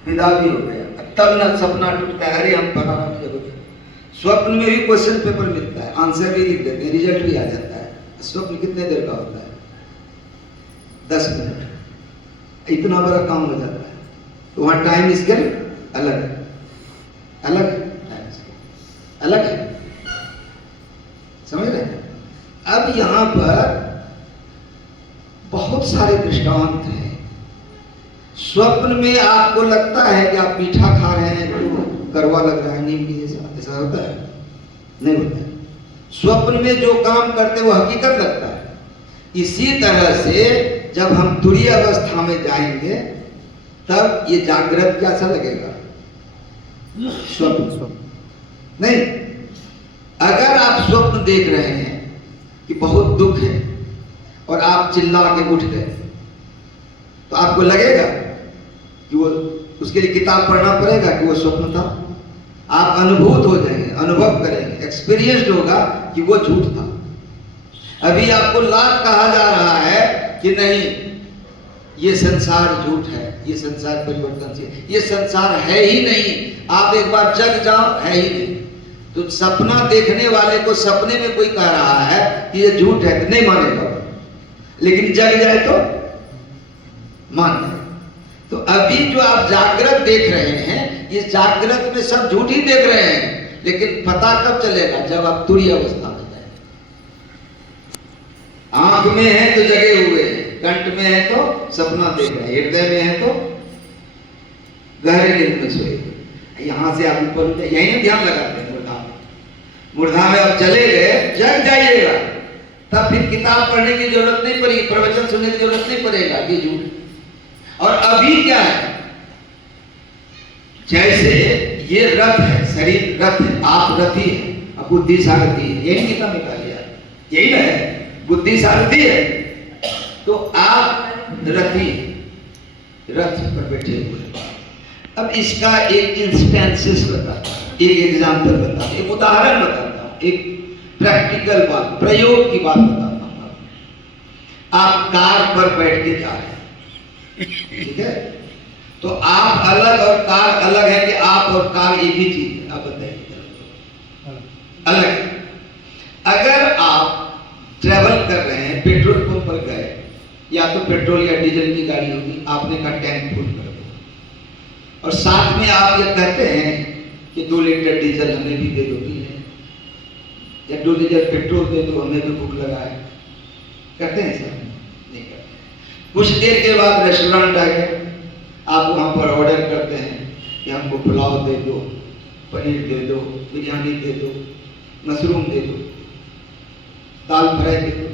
विदा भी हो गया, तब न सपना टूटता है, अरे हम फलाना जगह। स्वप्न में भी क्वेश्चन पेपर मिलता है, आंसर भी लिख देते हैं, रिजल्ट भी आ जाता है। स्वप्न कितने देर का होता है? 10 मिनट, इतना बड़ा काम हो जाता है। तो वहां टाइम स्केल अलग है, अलग है, अलग है, समझ रहे हैं? अब यहां पर बहुत सारे दृष्टांत हैं। स्वप्न में आपको लगता है कि आप मीठा खा रहे हैं तो कड़वा लग रहा है, नीम की जैसा, ऐसा होता है? नहीं होता है। स्वप्न में जो काम करते वो हकीकत लगता है। इसी तरह से जब हम तुरीय अवस्था में जाएंगे तब ये जागृत कैसा लगेगा? स्वप्न नहीं। अगर आप स्वप्न देख रहे हैं कि बहुत दुख है और आप चिल्ला के उठ गए तो आपको लगेगा कि वो, उसके लिए किताब पढ़ना पड़ेगा कि वो स्वप्न था। आप अनुभूत हो जाएंगे, अनुभव करेंगे, एक्सपीरियंस्ड होगा कि वो झूठ था। अभी आपको लाख कहा जा रहा है कि नहीं, ये संसार झूठ है, ये संसार परिवर्तनशील, ये संसार है ही नहीं। आप एक बार जग जाओ, है ही नहीं। तो सपना देखने वाले को सपने में कोई कह रहा है कि ये झूठ है तो नहीं मानेगा, लेकिन जग जाए तो मान जाए। तो अभी जो आप जागृत देख रहे हैं, इस जागृत में सब झूठ ही देख रहे हैं, लेकिन पता कब चलेगा? जब आप तुरीय अवस्था में जाए। आंख में है तो जगे हुए हैं, कंठ में है तो सपना देख रहे हैं, हृदय में है तो गहरे नींद में सोए। यहां से आप ऊपर यही ध्यान लगाते हैं। मूर्धा में आप चले गए, जग जाइएगा, तब फिर किताब पढ़ने की जरूरत नहीं पड़ेगी, प्रवचन सुनने की जरूरत नहीं पड़ेगा, ये झूठ। और अभी क्या है? जैसे ये रथ है, शरीर रथ है, आप रथी है, अब बुद्धि सारथी है, यही किताब निकाली है, यही ना है, बुद्धि सारथी है। तो आप रथी, रथ पर बैठे हुए। अब इसका एक इंस्टेंसेस बताता हूं, एक एग्जाम्पल बताता हूं, एक उदाहरण बताता हूं, एक प्रैक्टिकल बात, प्रयोग की बात बताता हूं। आप कार पर बैठ के जा रहे हैं, ठीक है? तो आप अलग और कार अलग है कि आप और कार एक ही चीज है? आप बताइए। अलग। अगर आप ट्रेवल कर रहे हैं, पेट्रोल पंप पर गए, या तो पेट्रोल या डीजल की गाड़ी होगी, आपने कहा टैंक फुल कर दो, और साथ में आप ये कहते हैं कि 2 लीटर डीजल हमें भी दे दो, या 2 लीटर पेट्रोल दे दो, हमें भी भूख लगा है, करते हैं सर? नहीं करते। कुछ देर के बाद रेस्टोरेंट आ गए, आप वहां पर ऑर्डर करते हैं कि हमको पुलाव दे दो, पनीर दे दो, बिरयानी दे दो, मशरूम दे दो, दाल फ्राई दे दो।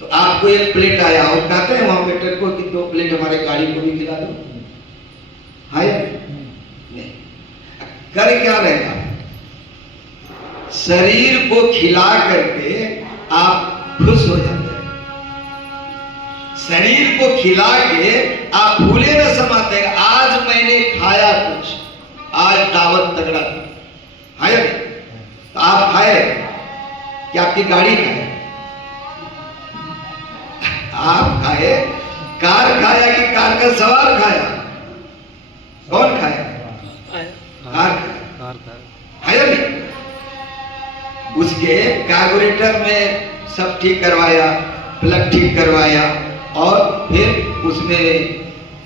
तो आपको एक प्लेट आया और कहते हैं वहां वेटर को कि 2 प्लेट हमारे गाड़ी को भी खिला दो, है नहीं? कर क्या रहेगा? शरीर को खिला करके आप खुश हो जाते हैं। शरीर को खिला के आप भूले न समाते हैं, आज मैंने खाया कुछ, आज दावत तगड़ा था, है? तो आप खाए कि आपकी गाड़ी खाए? आप खाए, कार खाया कि कार का सवार खाया? कौन खाया? कार खाया, है नहीं? उसके कार्बोरेटर में सब ठीक करवाया, प्लग ठीक करवाया और फिर उसमें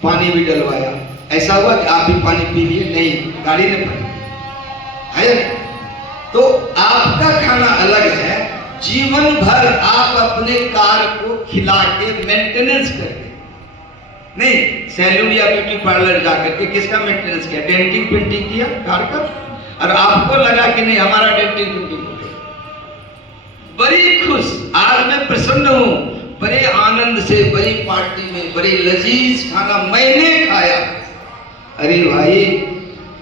पानी भी डलवाया। ऐसा हुआ कि आप भी पानी पी लिए? नहीं, गाड़ी ने पानी है नहीं। तो आपका खाना अलग है। जीवन भर आप अपने कार को खिला के मेंटेनेंस करके, नहीं सैलून या ब्यूटी पार्लर जाकर के किसका मेंटेनेंस किया? डेंटिंग पेंटिंग किया कार का, और आपको लगा कि नहीं हमारा डेंटिंग पेंटिंग हो गया, बड़ी खुश, आज मैं प्रसन्न हूं, बड़े आनंद से, बड़ी पार्टी में बड़ी लजीज खाना मैंने खाया। अरे भाई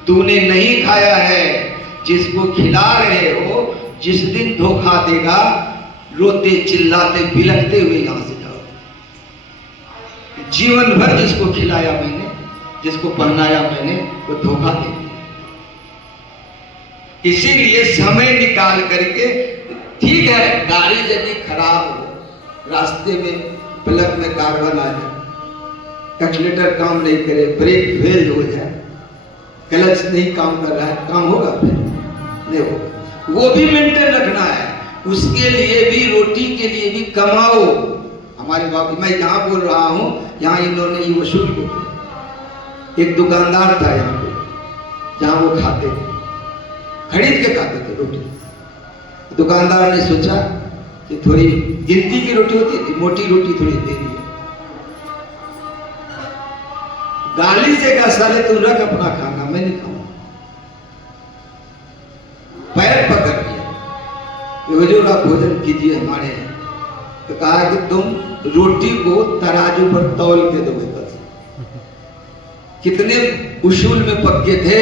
तूने नहीं खाया है, जिसको खिला रहे हो जिस दिन धोखा देगा रोते चिल्लाते बिलखते हुए यहां से जाओ। जीवन भर जिसको खिलाया मैंने, जिसको पहनाया मैंने, वो धोखा दे दिया। इसीलिए समय निकाल करके, ठीक है गाड़ी यदि खराब हो, रास्ते में प्लग में कार्बन आ जाए, एक्सीलेटर काम नहीं करे, ब्रेक फेल हो जाए, क्लच नहीं काम कर रहा है, काम होगा? फिर नहीं होगा। वो भी मेंटेन रखना है, उसके लिए भी, रोटी के लिए भी कमाओ। हमारे बाबू, मैं जहां बोल रहा हूं यहाँ इन्होंने ये वसूल को, एक दुकानदार था यहाँ पे जहां वो खाते थे, खरीद के खाते थे रोटी। दुकानदार ने सोचा कि थोड़ी गिनती की रोटी होती थी, मोटी रोटी थोड़ी दे दी। गाली से कहा साले तू रख अपना खाना, मैं नहीं खाऊंगा। पैर पकड़ लिया, हुजूर आप भोजन कीजिए हमारे यहाँ। तो कहा कि तुम रोटी को तराजू पर तौल के दो। कितने उसूल में पक्के थे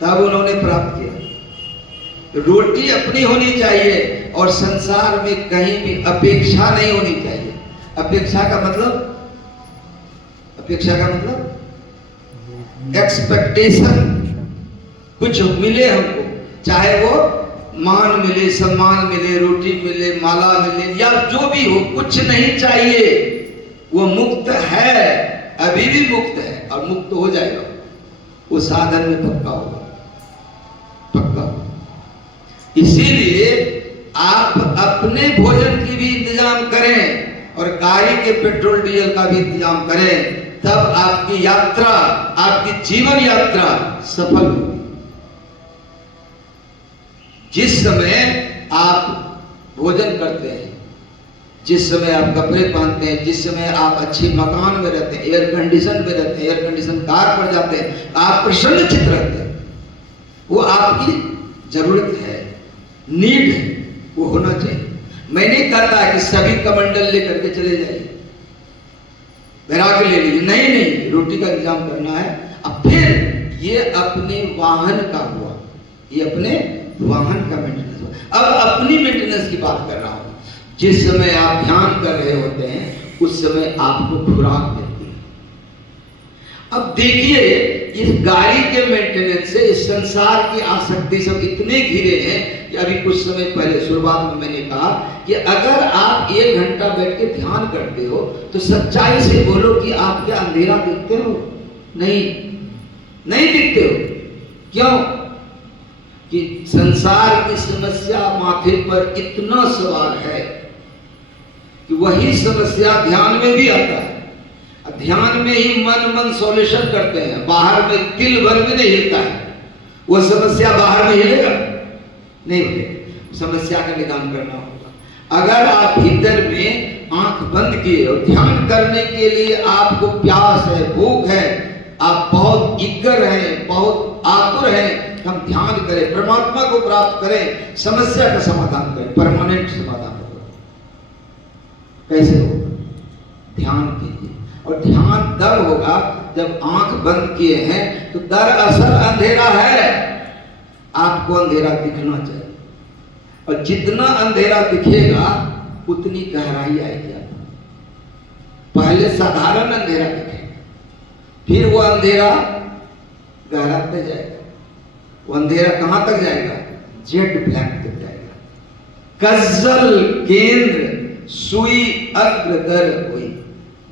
तब उन्होंने प्राप्त किया। रोटी अपनी होनी चाहिए और संसार में कहीं भी अपेक्षा नहीं होनी चाहिए। अपेक्षा का मतलब, अपेक्षा का मतलब एक्सपेक्टेशन, कुछ मिले हमको, चाहे वो मान मिले, सम्मान मिले, रोटी मिले, माला मिले या जो भी हो, कुछ नहीं चाहिए। वो मुक्त है, अभी भी मुक्त है और मुक्त हो जाएगा। वो साधन में पक्का होगा, पक्का। इसीलिए आप अपने भोजन की भी इंतजाम करें और गाड़ी के पेट्रोल डीजल का भी इंतजाम करें, तब आपकी यात्रा, आपकी जीवन यात्रा सफल होगी। जिस समय आप भोजन करते हैं, जिस समय आप कपड़े पहनते हैं, जिस समय आप अच्छी मकान में रहते हैं, एयर कंडीशन में रहते हैं, एयर कंडीशन कार पर जाते हैं, आप प्रसन्न चित्त रहते हैं, वो आपकी जरूरत है, नीड है, वो होना चाहिए। मैं नहीं कहता कि सभी कमंडल लेकर के चले जाइए, बैराग ले लीजिए, नहीं नहीं, रोटी का इंतजाम करना है। अब फिर ये अपने वाहन का हुआ, ये अपने वाहन का मेंटेनेंस हुआ। अब अपनी मेंटेनेंस की बात कर रहा हूं। जिस समय आप ध्यान कर रहे होते हैं उस समय आपको खुराक देती है। अब देखिए इस गाड़ी के मेंटेनेंस से, इस संसार की आसक्ति सब इतने घिरे हैं कि अभी कुछ समय पहले शुरुआत में मैंने कहा कि अगर आप 1 घंटा बैठ के ध्यान करते हो तो सच्चाई से बोलो कि आप क्या अंधेरा देखते हो? नहीं, नहीं दिखते हो। क्यों? कि संसार की समस्या माथे पर इतना सवार है कि वही समस्या ध्यान में भी आता है। ध्यान में ही मन सॉल्यूशन करते हैं, बाहर में तिल भर में नहीं हिलता है। वो समस्या बाहर में हिलेगा नहीं हिलेगा। समस्या का निदान करना होगा। अगर आप भीतर में आंख बंद किए और ध्यान करने के लिए आपको प्यास है, भूख है, आप बहुत इगर हैं, बहुत आतुर हैं, हम ध्यान करें, परमात्मा को प्राप्त करें, समस्या का समाधान करें, परमानेंट समाधान होगा। कैसे होगा? ध्यान कीजिए। और ध्यान तब होगा जब आंख बंद किए हैं तो दरअसल अंधेरा है, आपको अंधेरा दिखना चाहिए। और जितना अंधेरा दिखेगा उतनी गहराई आएगी। पहले साधारण अंधेरा दिखेगा, फिर वो अंधेरा गहरा तक जाएगा। वो अंधेरा कहां तक जाएगा? जेड ब्लैक तक जाएगा। कज्जल केंद्र सुई अग्रदर हुई,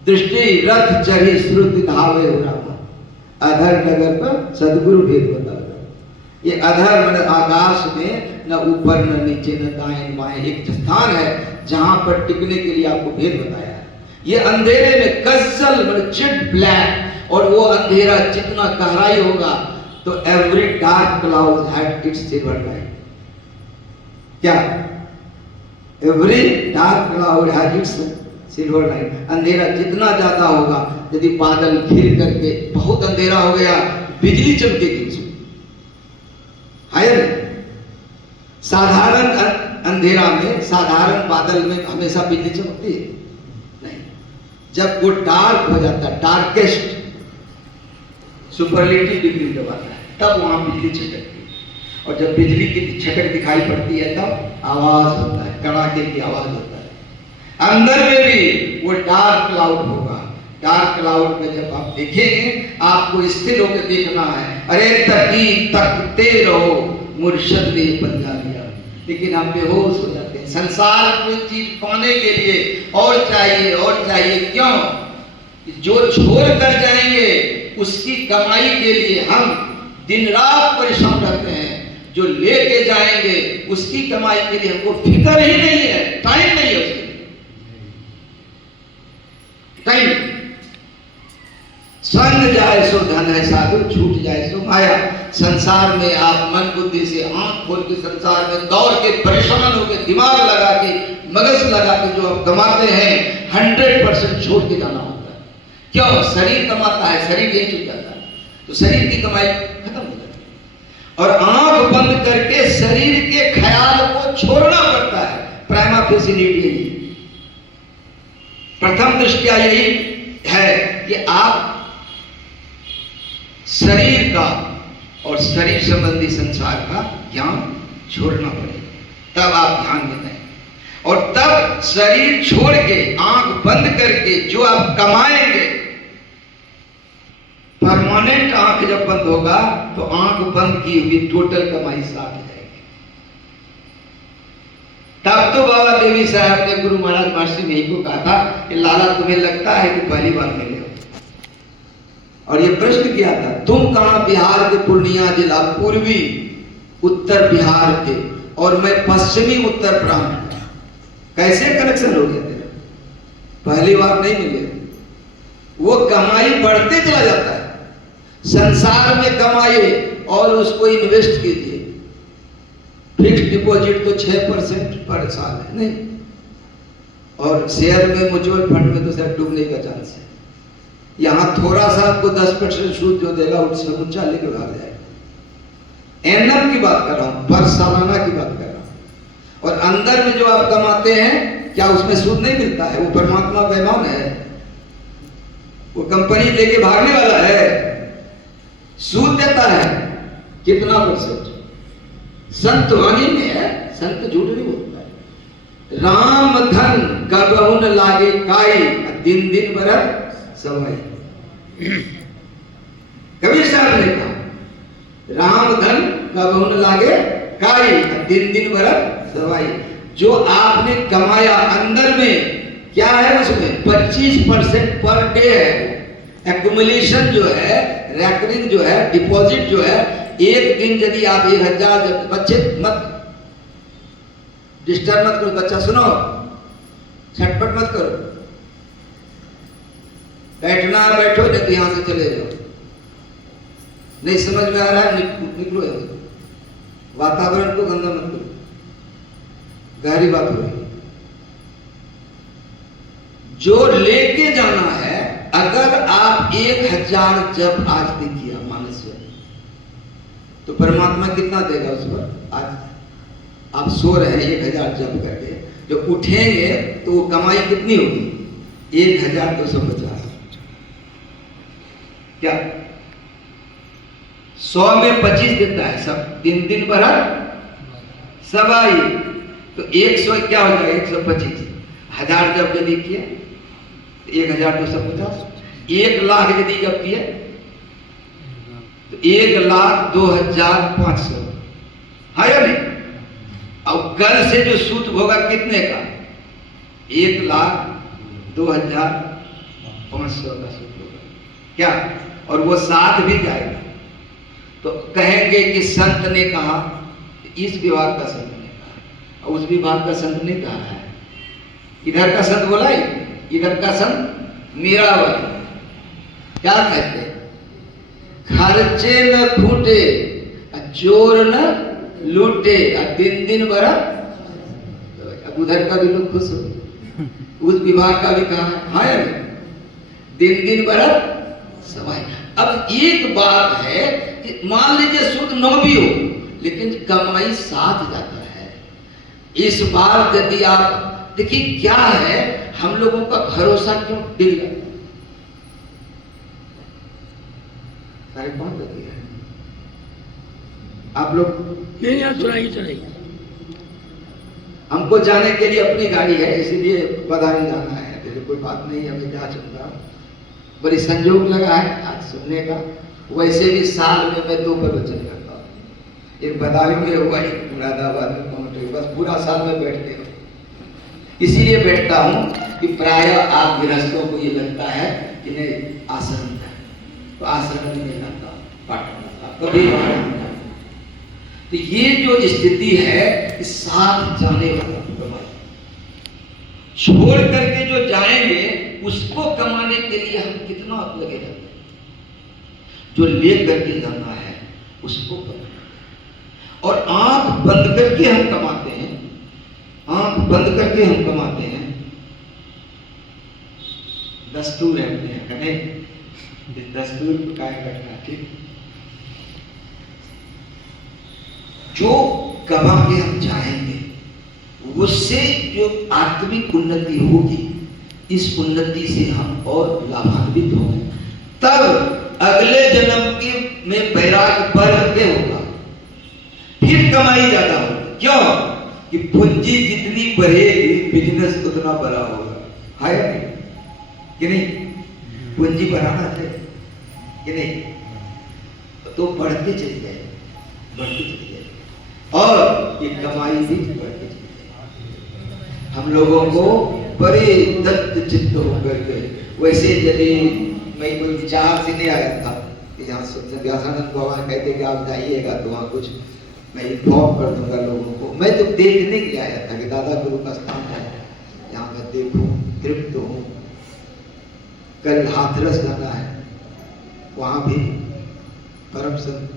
दृष्टि रथ चढ़ी श्रुति धावे हो रामा, अधर नगर पर सदगुरु भेद बता। ये अधर मतलब आकाश में न ऊपर न नीचे न दाएं बाएं एक स्थान है जहां पर टिकने के लिए आपको भेद बताया है। ये अंधेरे में कस्सल मतलब जेट ब्लैक, और वो अंधेरा जितना गहराई होगा तो every dark cloud had its silver light. क्या? Every dark cloud had its silver light. अंधेरा जितना ज्यादा होगा, यदि बादल घिर करके बहुत अंधेरा हो गया, बिजली चमकेगी। साधारण अंधेरा में, साधारण बादल में हमेशा बिजली चमकती है? नहीं। जब वो डार्क हो जाता है, डार्केस्ट सुपरलेटिव डिग्री जब आता है, तब वहां बिजली छटकती है। और जब बिजली की छटक दिखाई पड़ती है तब आवाज होता है, कड़ाके की आवाज होता है। अंदर में भी वो डार्क क्लाउड होगा। डार्क क्लाउड में जब आप देखेंगे, आपको स्थिर होकर देखना है। अरे तकी तकते रहो, मुर्शद ने बंजा लिया, लेकिन हम बेहोश हो जाते हैं। संसार में चीज पाने के लिए और चाहिए और चाहिए। क्यों? जो छोड़ कर जाएंगे उसकी कमाई के लिए हम दिन रात परेशान रहते हैं। जो लेके जाएंगे उसकी कमाई के लिए हमको फिक्र ही नहीं है, टाइम नहीं है उसके लिए, टाइम। संग जाए सो धन है साधु, छूट जाए सो माया। संसार में आप मन बुद्धि से आंख खोल के संसार में दौड़ के परेशान होकर दिमाग लगा के मगज लगा के जो आप कमाते हैं 100% छोड़ के जाना होता है। क्यों? शरीर कमाता है, शरीर यही छूट जाता है, तो शरीर की कमाई खत्म हो जाती है। और आंख बंद करके शरीर के ख्याल को छोड़ना पड़ता है। प्राइमा फेसी नीड यही, प्रथम दृष्टिया यही है कि आप शरीर का और शरीर संबंधी संसार का ज्ञान छोड़ना पड़ेगा, तब आप ध्यान देते हैं। और तब शरीर छोड़ के आंख बंद करके जो आप कमाएंगे, परमानेंट आंख जब बंद होगा तो आंख बंद की हुई टोटल कमाई साथ जाएगी। तब तो बाबा देवी साहब ने गुरु महाराज महर्षि मेही को कहा था कि लाला तुम्हें लगता है कि पहली बार मिले हो? और ये प्रश्न किया था, तुम कहां? बिहार के पूर्णिया जिला, पूर्वी उत्तर बिहार के, और मैं पश्चिमी उत्तर प्रांत। कैसे कनेक्शन हो गया तेरा? पहली बार नहीं मिले। वो कमाई बढ़ते चला जाता है। संसार में कमाइए और उसको इन्वेस्ट कीजिए। फिक्स डिपॉजिट तो 6% पर साल है, नहीं? और शेयर में, म्यूचुअल फंड में तो सर डूबने का चांस है। यहां थोड़ा सा आपको 10% सूद जो देगा उससे ऊंचा लेके भाग जाएगा। एनम की बात कर रहा हूं, पर सालाना की बात कर रहा हूं। और अंदर में जो आप कमाते हैं, क्या उसमें सूद नहीं मिलता है? वो परमात्मा बेईमान है, वो कंपनी लेके भागने वाला है, सूद देता है। कितना %? संत वाणी में है, संत झूठ नहीं बोलता है। राम धन कबहु न लागे काई, दिन दिन बरत सवाई। कबीर साहब ने कहा, राम धन कबहु न लागे काई, दिन दिन बरत सवाई। जो आपने कमाया अंदर में क्या है, उसमें 25% पर डे है। एक्युमुलेशन जो है, रैकरिंग जो है, डिपॉजिट जो है, एक दिन यदि आप 1000, बच्चे मत डिस्टर्ब मत करो, बच्चा सुनो, छटपट मत करो, बैठना बैठो, नहीं तो यहां से चले जाओ। नहीं समझ में आ रहा है, निकलो यहां से। वातावरण को गंदा मत करो, गहरी बात हो रही। जो लेके जाना है, अगर आप 1000 जब आज दिन किया मानस में, तो परमात्मा कितना देगा उस पर? आज आप सो रहे हैं 1000 जब करके, जब उठेंगे तो वो कमाई कितनी होगी? 1250। क्या 100 में 25 देता है सब, दिन दिन भरा सवाई, तो 100 क्या हो जाएगा? 125। 1000 जब यदि किए 1250, 1 लाख यदि जब किए तो 1,02,500 है या नहीं? अब कल से जो सूद होगा कितने का? 1,02,500 का सूद होगा क्या? और वो साथ भी जाएगा। तो कहेंगे कि संत ने कहा, इस विभाग का संत ने कहा, उस विभाग का संत ने कहा है। इधर का संत बोला है, इधर का संत मीराबाई क्या कहते हैं, खर्चे न फूटे चोर न लूटे, दिन दिन बरस। अब उधर का भी लोग खुश हो, उस विभाग का भी कहा है दिन दिन बरस सवाई। अब एक बात है कि मान लीजिए शुद्ध न भी हो, लेकिन कमाई साथ जाता है। इस बार यदि आप देखिए क्या है, हम लोगों का भरोसा क्यों डिग जाता है। सारे कौन करती है आप लोग? नहीं चढ़ाई हमको जाने के लिए अपनी गाड़ी है, इसीलिए बधाई जाना है, फिर कोई बात नहीं, हमें क्या चल रहा, बड़ी संजोग लगा है आज सुनने का। वैसे भी साल में मैं 2 प्रवचन करता हूँ, एक बदायूं में हुआ, एक मुरादाबाद में पहुंचे, बस पूरा साल में बैठते हो। इसीलिए बैठता हूँ कि प्राय आप गृहस्थों को ये लगता है कि नहीं आश्रम है, तो आश्रम में नहीं जाता, पाठ कभी बाहर नहीं जाता। तो ये जो स्थिति है, इस साथ जाने वाला छोड़ करके जो जाएंगे उसको कमाने के लिए हम कितना लगे जाते हैं, जो ले करके जाना है उसको कमाना। और आंख बंद करके हम कमाते हैं, आंख बंद करके हम कमाते हैं, दस्तूर है अपने यहाँ का, नहीं दस्तूर को कायम रखना ठीक। जो कमा के हम जाएंगे उससे जो आत्मिक उन्नति होगी, इस उन्नति से हम और लाभान्वित होंगे, तब अगले जन्म के में वैराग्य बढ़ते होगा, फिर कमाई ज्यादा होगी। क्यों कि पूंजी जितनी बढ़ेगी बिजनेस उतना बड़ा होगा, है कि नहीं? पूंजी बढ़ाना चाहिए कि नहीं? तो बढ़ते चली जाए, बढ़ते चली जाए, और ये कमाई भी बढ़ती चली जाए। हम लोगों को बड़े दत्त चित्त होकर के, वैसे यदि मैं कोई विचार से नहीं आया था कि यहाँ व्यासानंद भगवान कहते कि आप जाइएगा तो वहाँ कुछ मैं इन्फॉर्म कर दूंगा लोगों को। मैं तो देखने के लिए आया था कि दादा गुरु का स्थान है, यहाँ मैं देखूं, तृप्त हूँ। कल हाथरस जाना है, वहाँ भी परम संत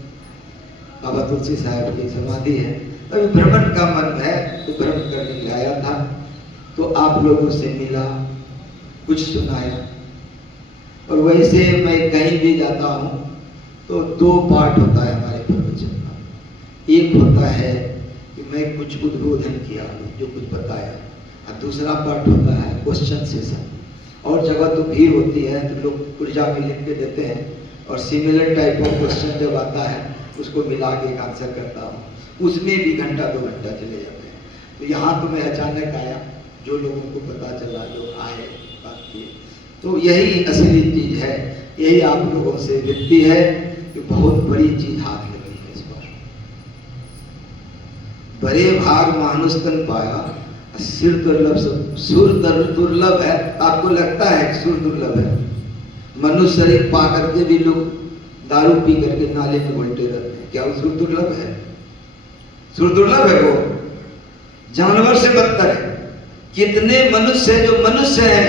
बाबा तुलसी साहब की समाधि है, अभी भ्रमण का मन है तो भ्रमण करने के लिए आया था। तो आप लोगों से मिला, कुछ सुनाया, और वैसे मैं कहीं भी जाता हूँ तो 2 पार्ट होता है हमारे प्रवचन का। एक होता है कि मैं कुछ उद्बोधन किया, जो कुछ बताया, और दूसरा पार्ट होता है क्वेश्चन सेशन। और जगह तो भीड़ होती है तो लोग पुर्जा में लिख के देते हैं, और सिमिलर टाइप ऑफ क्वेश्चन जब आता है उसको मिला के एक आंसर करता हूँ, उसमें भी घंटा 2 घंटा चले जाते हैं। तो यहाँ तो मैं अचानक आया, जो लोगों को पता चला, जो आए बात की, तो यही असली चीज है, यही आप लोगों से विनती है कि बहुत बड़ी चीज हाथ लगी है इस बार। बड़े भाग मानुष तन पाया, सिर दुर्लभ, सब सुर दुर्लभ है। आपको लगता है सुर दुर्लभ है? मनुष्य शरीर पा करके भी लोग दारू पी करके नाले में उल्टे रहते हैं, क्या वो सुर दुर्लभ है? सुर दुर्लभ है, वो जानवर से बदतर है। कितने मनुष्य है जो मनुष्य है,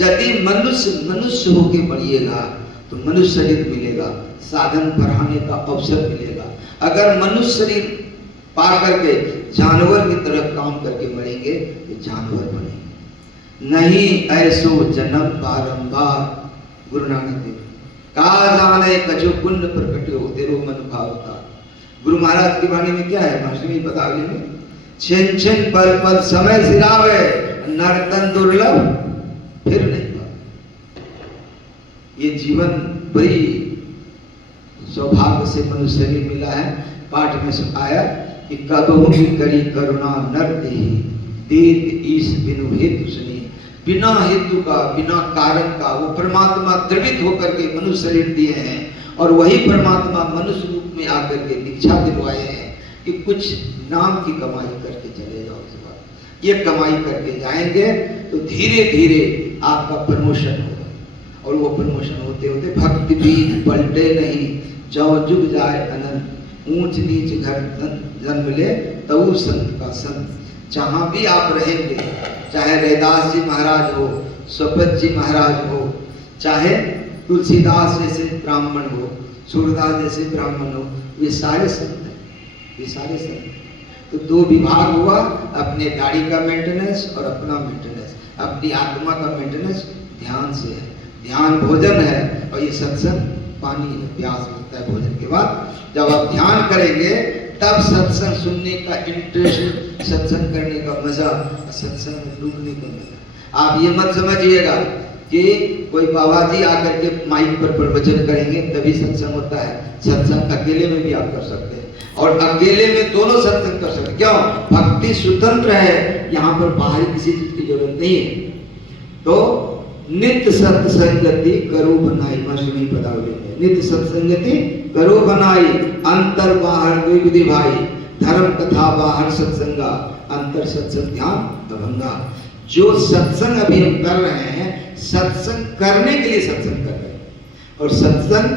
यदि मनुष्य होके मरिएगा तो मनुष्य शरीर मिलेगा, साधन बढ़ाने का अवसर मिलेगा। अगर मनुष्य शरीर पा करके जानवर की तरह काम करके मरेंगे तो जानवर बनेंगे। नहीं ऐसो जन्म बारंबार, गुरु नानक देव कहा जाने कछु पुण्य प्रकट हो तेरो मन भावता। गुरु महाराज की वाणी में क्या है? भाषणी पदावली में छिन छिन पल पल समय सिरावे, नर्तन दुर्लभ फिर नहीं पाता। ये जीवन बड़ी सौभाग्य से मनुष्य शरीर मिला है। पाठ में आया कि कबहु भी करी करुणा नर देत ईश बिनु हेतु सुनी। बिना हेतु का, बिना कारण का वो परमात्मा द्रवित होकर के मनुष्य शरीर दिए हैं, और वही परमात्मा मनुष्य रूप में आकर के दीक्षा दिलवाए हैं कि कुछ नाम की कमाई करके चले जाओ। इस बात ये कमाई करके जाएंगे तो धीरे धीरे आपका प्रमोशन होगा, और वो प्रमोशन होते होते भक्ति बीज पलटे नहीं, जौ जुग जाए अनंत, ऊंच नीच घर जन्म ले तऊ संत का संत। जहाँ भी आप रहेंगे, चाहे रैदास जी महाराज हो, स्वपत जी महाराज हो, चाहे तुलसीदास जैसे ब्राह्मण हो, सूरदास जैसे ब्राह्मण हो, ये सारे संत हैं, ये सारे संत हैं। तो दो विभाग हुआ, अपने गाड़ी का मेंटेनेंस और अपना मेंटेनेंस। अपनी आत्मा का मेंटेनेंस ध्यान से है, ध्यान भोजन है, और ये सत्संग पानी है, प्यास लगता है भोजन के बाद। जब आप ध्यान करेंगे तब सत्संग सुनने का इंटरेस्ट, सत्संग करने का मजा, सत्संग में डूबने का मजा। आप ये मत समझिएगा कि कोई बाबा जी आकर के माइक पर प्रवचन करेंगे तभी सत्संग होता है। सत्संग अकेले में भी आप कर सकते हैं, और अकेले में दोनों सत्संग कर सकते हैं। क्यों? भक्ति स्वतंत्र है, यहाँ पर बाहरी किसी चीज की जरूरत नहीं है। तो नित्य सत्संगति करो बनाई, मशनी पदावली में नित्य सत्संगति करो बनाई, अंतर बाहर द्विविधि भाई, धर्म कथा बाहर सत्संगा, अंतर सत्संग ध्यान अभंगा। जो सत्संग अभी हम कर रहे हैं, सत्संग करने के लिए सत्संग कर रहे हैं, और सत्संग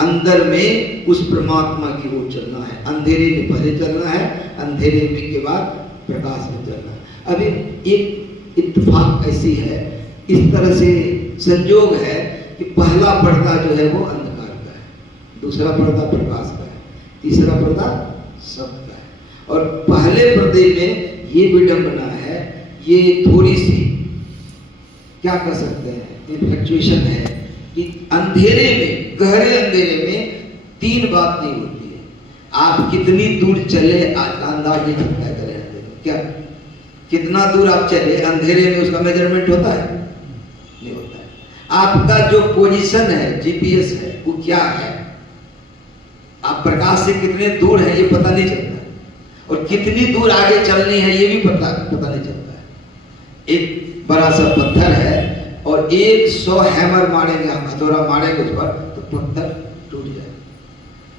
अंदर में उस परमात्मा की ओर चलना है। अंधेरे में पहले चलना है, अंधेरे में के बाद प्रकाश में चलना है। अभी एक इत्तेफाक ऐसी है, इस तरह से संयोग है कि पहला पर्दा जो है वो अंधकार का है, दूसरा पर्दा प्रकाश का है, तीसरा पर्दा सब का है। और पहले पर्दे में ये विडंबना है, ये थोड़ी सी क्या कर सकते हैं, इन्फ्लक्चुएशन है कि अंधेरे में, गहरे अंधेरे में तीन बात नहीं होती है। आप कितनी दूर चले आज अंदाज नहीं सकता है। गहरे अंधेरे में क्या, कितना दूर आप चले अंधेरे में, उसका मेजरमेंट होता है? नहीं होता है। आपका जो पोजीशन है, जीपीएस है, वो क्या है, आप प्रकाश से कितने दूर है ये पता नहीं चलता, और कितनी दूर आगे चलनी है ये भी पता नहीं चलता है। एक बड़ा सा पत्थर है और 100 हैमर मारेंगे, हम हथौड़ा मारेंगे उस पर तो पत्थर टूट जाए,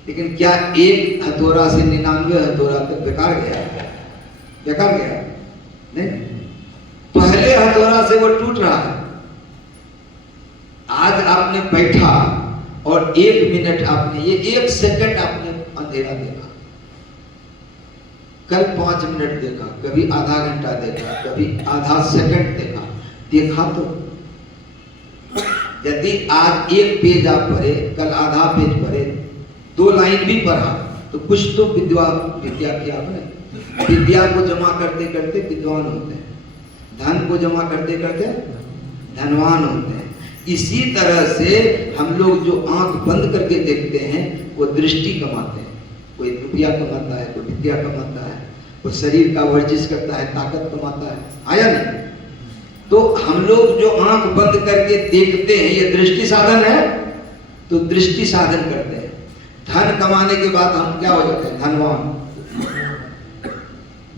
लेकिन क्या एक हथौड़ा से 99 हथौड़ा तक बेकार गया? बेकार गया नहीं, पहले हथौड़ा से वो टूट रहा है। आज आपने बैठा और 1 मिनट आपने, ये 1 सेकंड आपने अंधेरा देखा, कल 5 मिनट देखा, कभी आधा घंटा देखा, कभी आधा सेकंड देखा तो यदि आज 1 पेज आप पढ़े, कल आधा पेज पढ़े, 2 लाइन भी पढ़ा तो कुछ तो विद्या की आपने। विद्या को जमा करते करते विद्वान होते हैं, धन को जमा करते करते धनवान होते हैं। इसी तरह से हम लोग जो आंख बंद करके देखते हैं वो दृष्टि कमाते हैं। कोई रुपया कमाता है, कोई विद्या कमाता है, कोई शरीर का वर्जिश करता है, ताकत कमाता है, आया नहीं? तो हम लोग जो आंख बंद करके देखते हैं ये दृष्टि साधन है, तो दृष्टि साधन करते हैं। धन कमाने के बाद हम क्या हो जाते हैं? धनवान।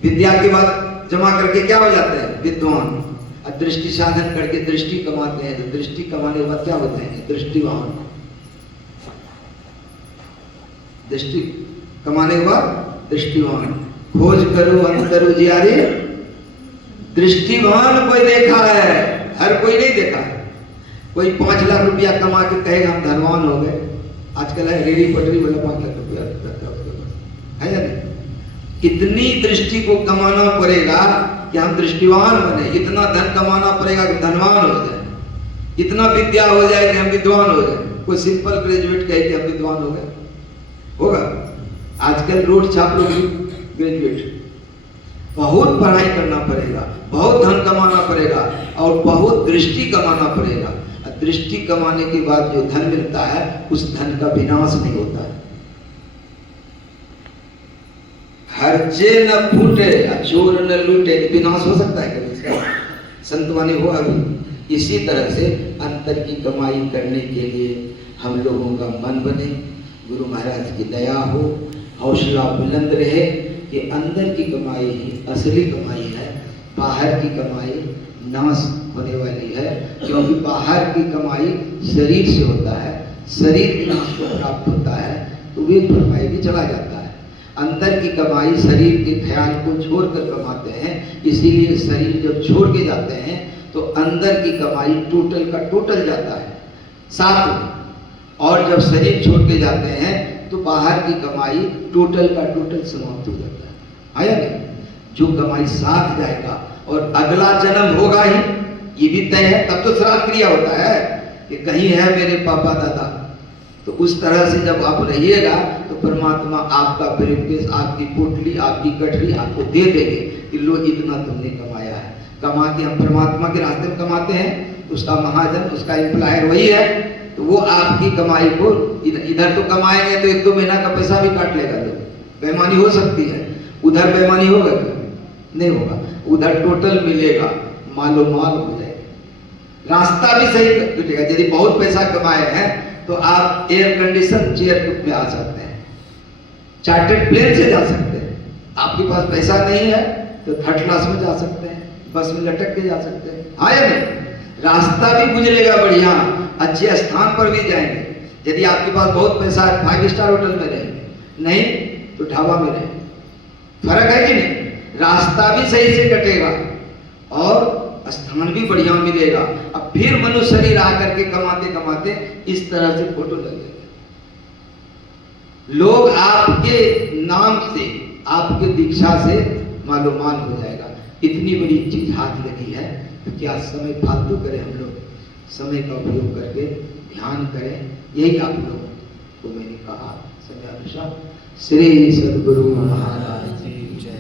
विद्या के बाद जमा करके क्या हो जाते हैं? विद्वान। और दृष्टि साधन करके दृष्टि कमाते हैं, तो दृष्टि कमाने के बाद क्या होते हैं? दृष्टिवान। दृष्टि कमाने के बाद दृष्टिवान। खोज करो अंतर उजियारे, दृष्टिवान कोई देखा है, हर कोई नहीं देखा है। कोई 5 लाख रुपया कमा के कहेगा हम धनवान हो गए। आजकल है रेडी पटरी वाला 5 लाख रुपया है या नहीं? इतनी दृष्टि को कमाना पड़ेगा कि हम दृष्टिवान बने, इतना धन कमाना पड़ेगा कि धनवान हो जाए, इतना विद्या हो जाए कि हम विद्वान हो जाए। कोई सिंपल ग्रेजुएट कहे कि हम विद्वान हो गए, होगा? आजकल रोड छाप लो ग्रेजुएट। बहुत पढ़ाई करना पड़ेगा, बहुत धन कमाना पड़ेगा, और बहुत दृष्टि कमाना पड़ेगा। दृष्टि कमाने के बाद जो धन मिलता है उस धन का विनाश नहीं होता है। खर्चे न फूटे, चोर न लूटे, विनाश हो सकता है कभी इसका? संतवानी हो अभी। इसी तरह से अंतर की कमाई करने के लिए हम लोगों का मन बने, गुरु महाराज की दया हो, हौसला बुलंद रहे कि अंदर की कमाई ही असली कमाई है, बाहर की कमाई नाश होने वाली है। क्योंकि बाहर की कमाई शरीर से होता है, शरीर विनाश को प्राप्त होता है तो वे कमाई भी चला जाता है। अंदर की कमाई शरीर के ख्याल को छोड़कर कमाते हैं, इसीलिए शरीर जब छोड़ के जाते हैं तो अंदर की कमाई टोटल का टोटल जाता है साथ में। और जब शरीर छोड़ के जाते हैं तो बाहर की कमाई टोटल का टोटल समाप्त हो जाता है या नहीं? जो कमाई साथ जाएगा और अगला जन्म होगा ही, ये भी तय है, तब तो श्राद्ध क्रिया होता है कि कहीं है मेरे पापा दादा। तो उस तरह से जब आप रहिएगा तो परमात्मा आपका ब्रीफकेस, आपकी पोटली, आपकी गठरी आपको दे देंगे कि लो इतना तुमने कमाया है। कमा के हम परमात्मा के रास्ते में कमाते हैं, उसका महाजन, उसका एम्प्लॉयर वही है, तो वो आपकी कमाई को इधर तो कमाएंगे तो 1-2 महीना का पैसा भी काट लेगा, तो बेईमानी हो सकती है। उधर बेईमानी होगा क्या? नहीं होगा, उधर टोटल मिलेगा, मालो माल हो जाएगा। रास्ता भी सही कटेगा। यदि बहुत पैसा कमाए हैं तो आप एयर कंडीशन चेयर में आ सकते हैं, चार्टर्ड प्लेन से जा सकते हैं। आपके पास पैसा नहीं है तो थर्ड क्लास में जा सकते हैं, बस में लटक के जा सकते हैं, हाँ या नहीं? रास्ता भी गुजरेगा बढ़िया, अच्छे स्थान पर भी जाएंगे। यदि आपके पास बहुत पैसा है 5 स्टार होटल में रहेंगे, नहीं तो ढाबा में रहेंगे। फर्क है कि नहीं? रास्ता भी सही से कटेगा और स्थान भी बढ़िया मिलेगा। अब फिर मनुष्य शरीर आकर के कमाते कमाते इस तरह से फोटो लगेगा। लोग आपके नाम से, आपके दीक्षा से मालूमान हो जाएगा। इतनी बड़ी चीज हाथ लगी है तो क्या समय फालतू करें? हम लोग समय का उपयोग करके ध्यान करें। यही आप लोगों को मैंने कहा समय अनुसार। श्री सद्गुरु महाराज जी जय।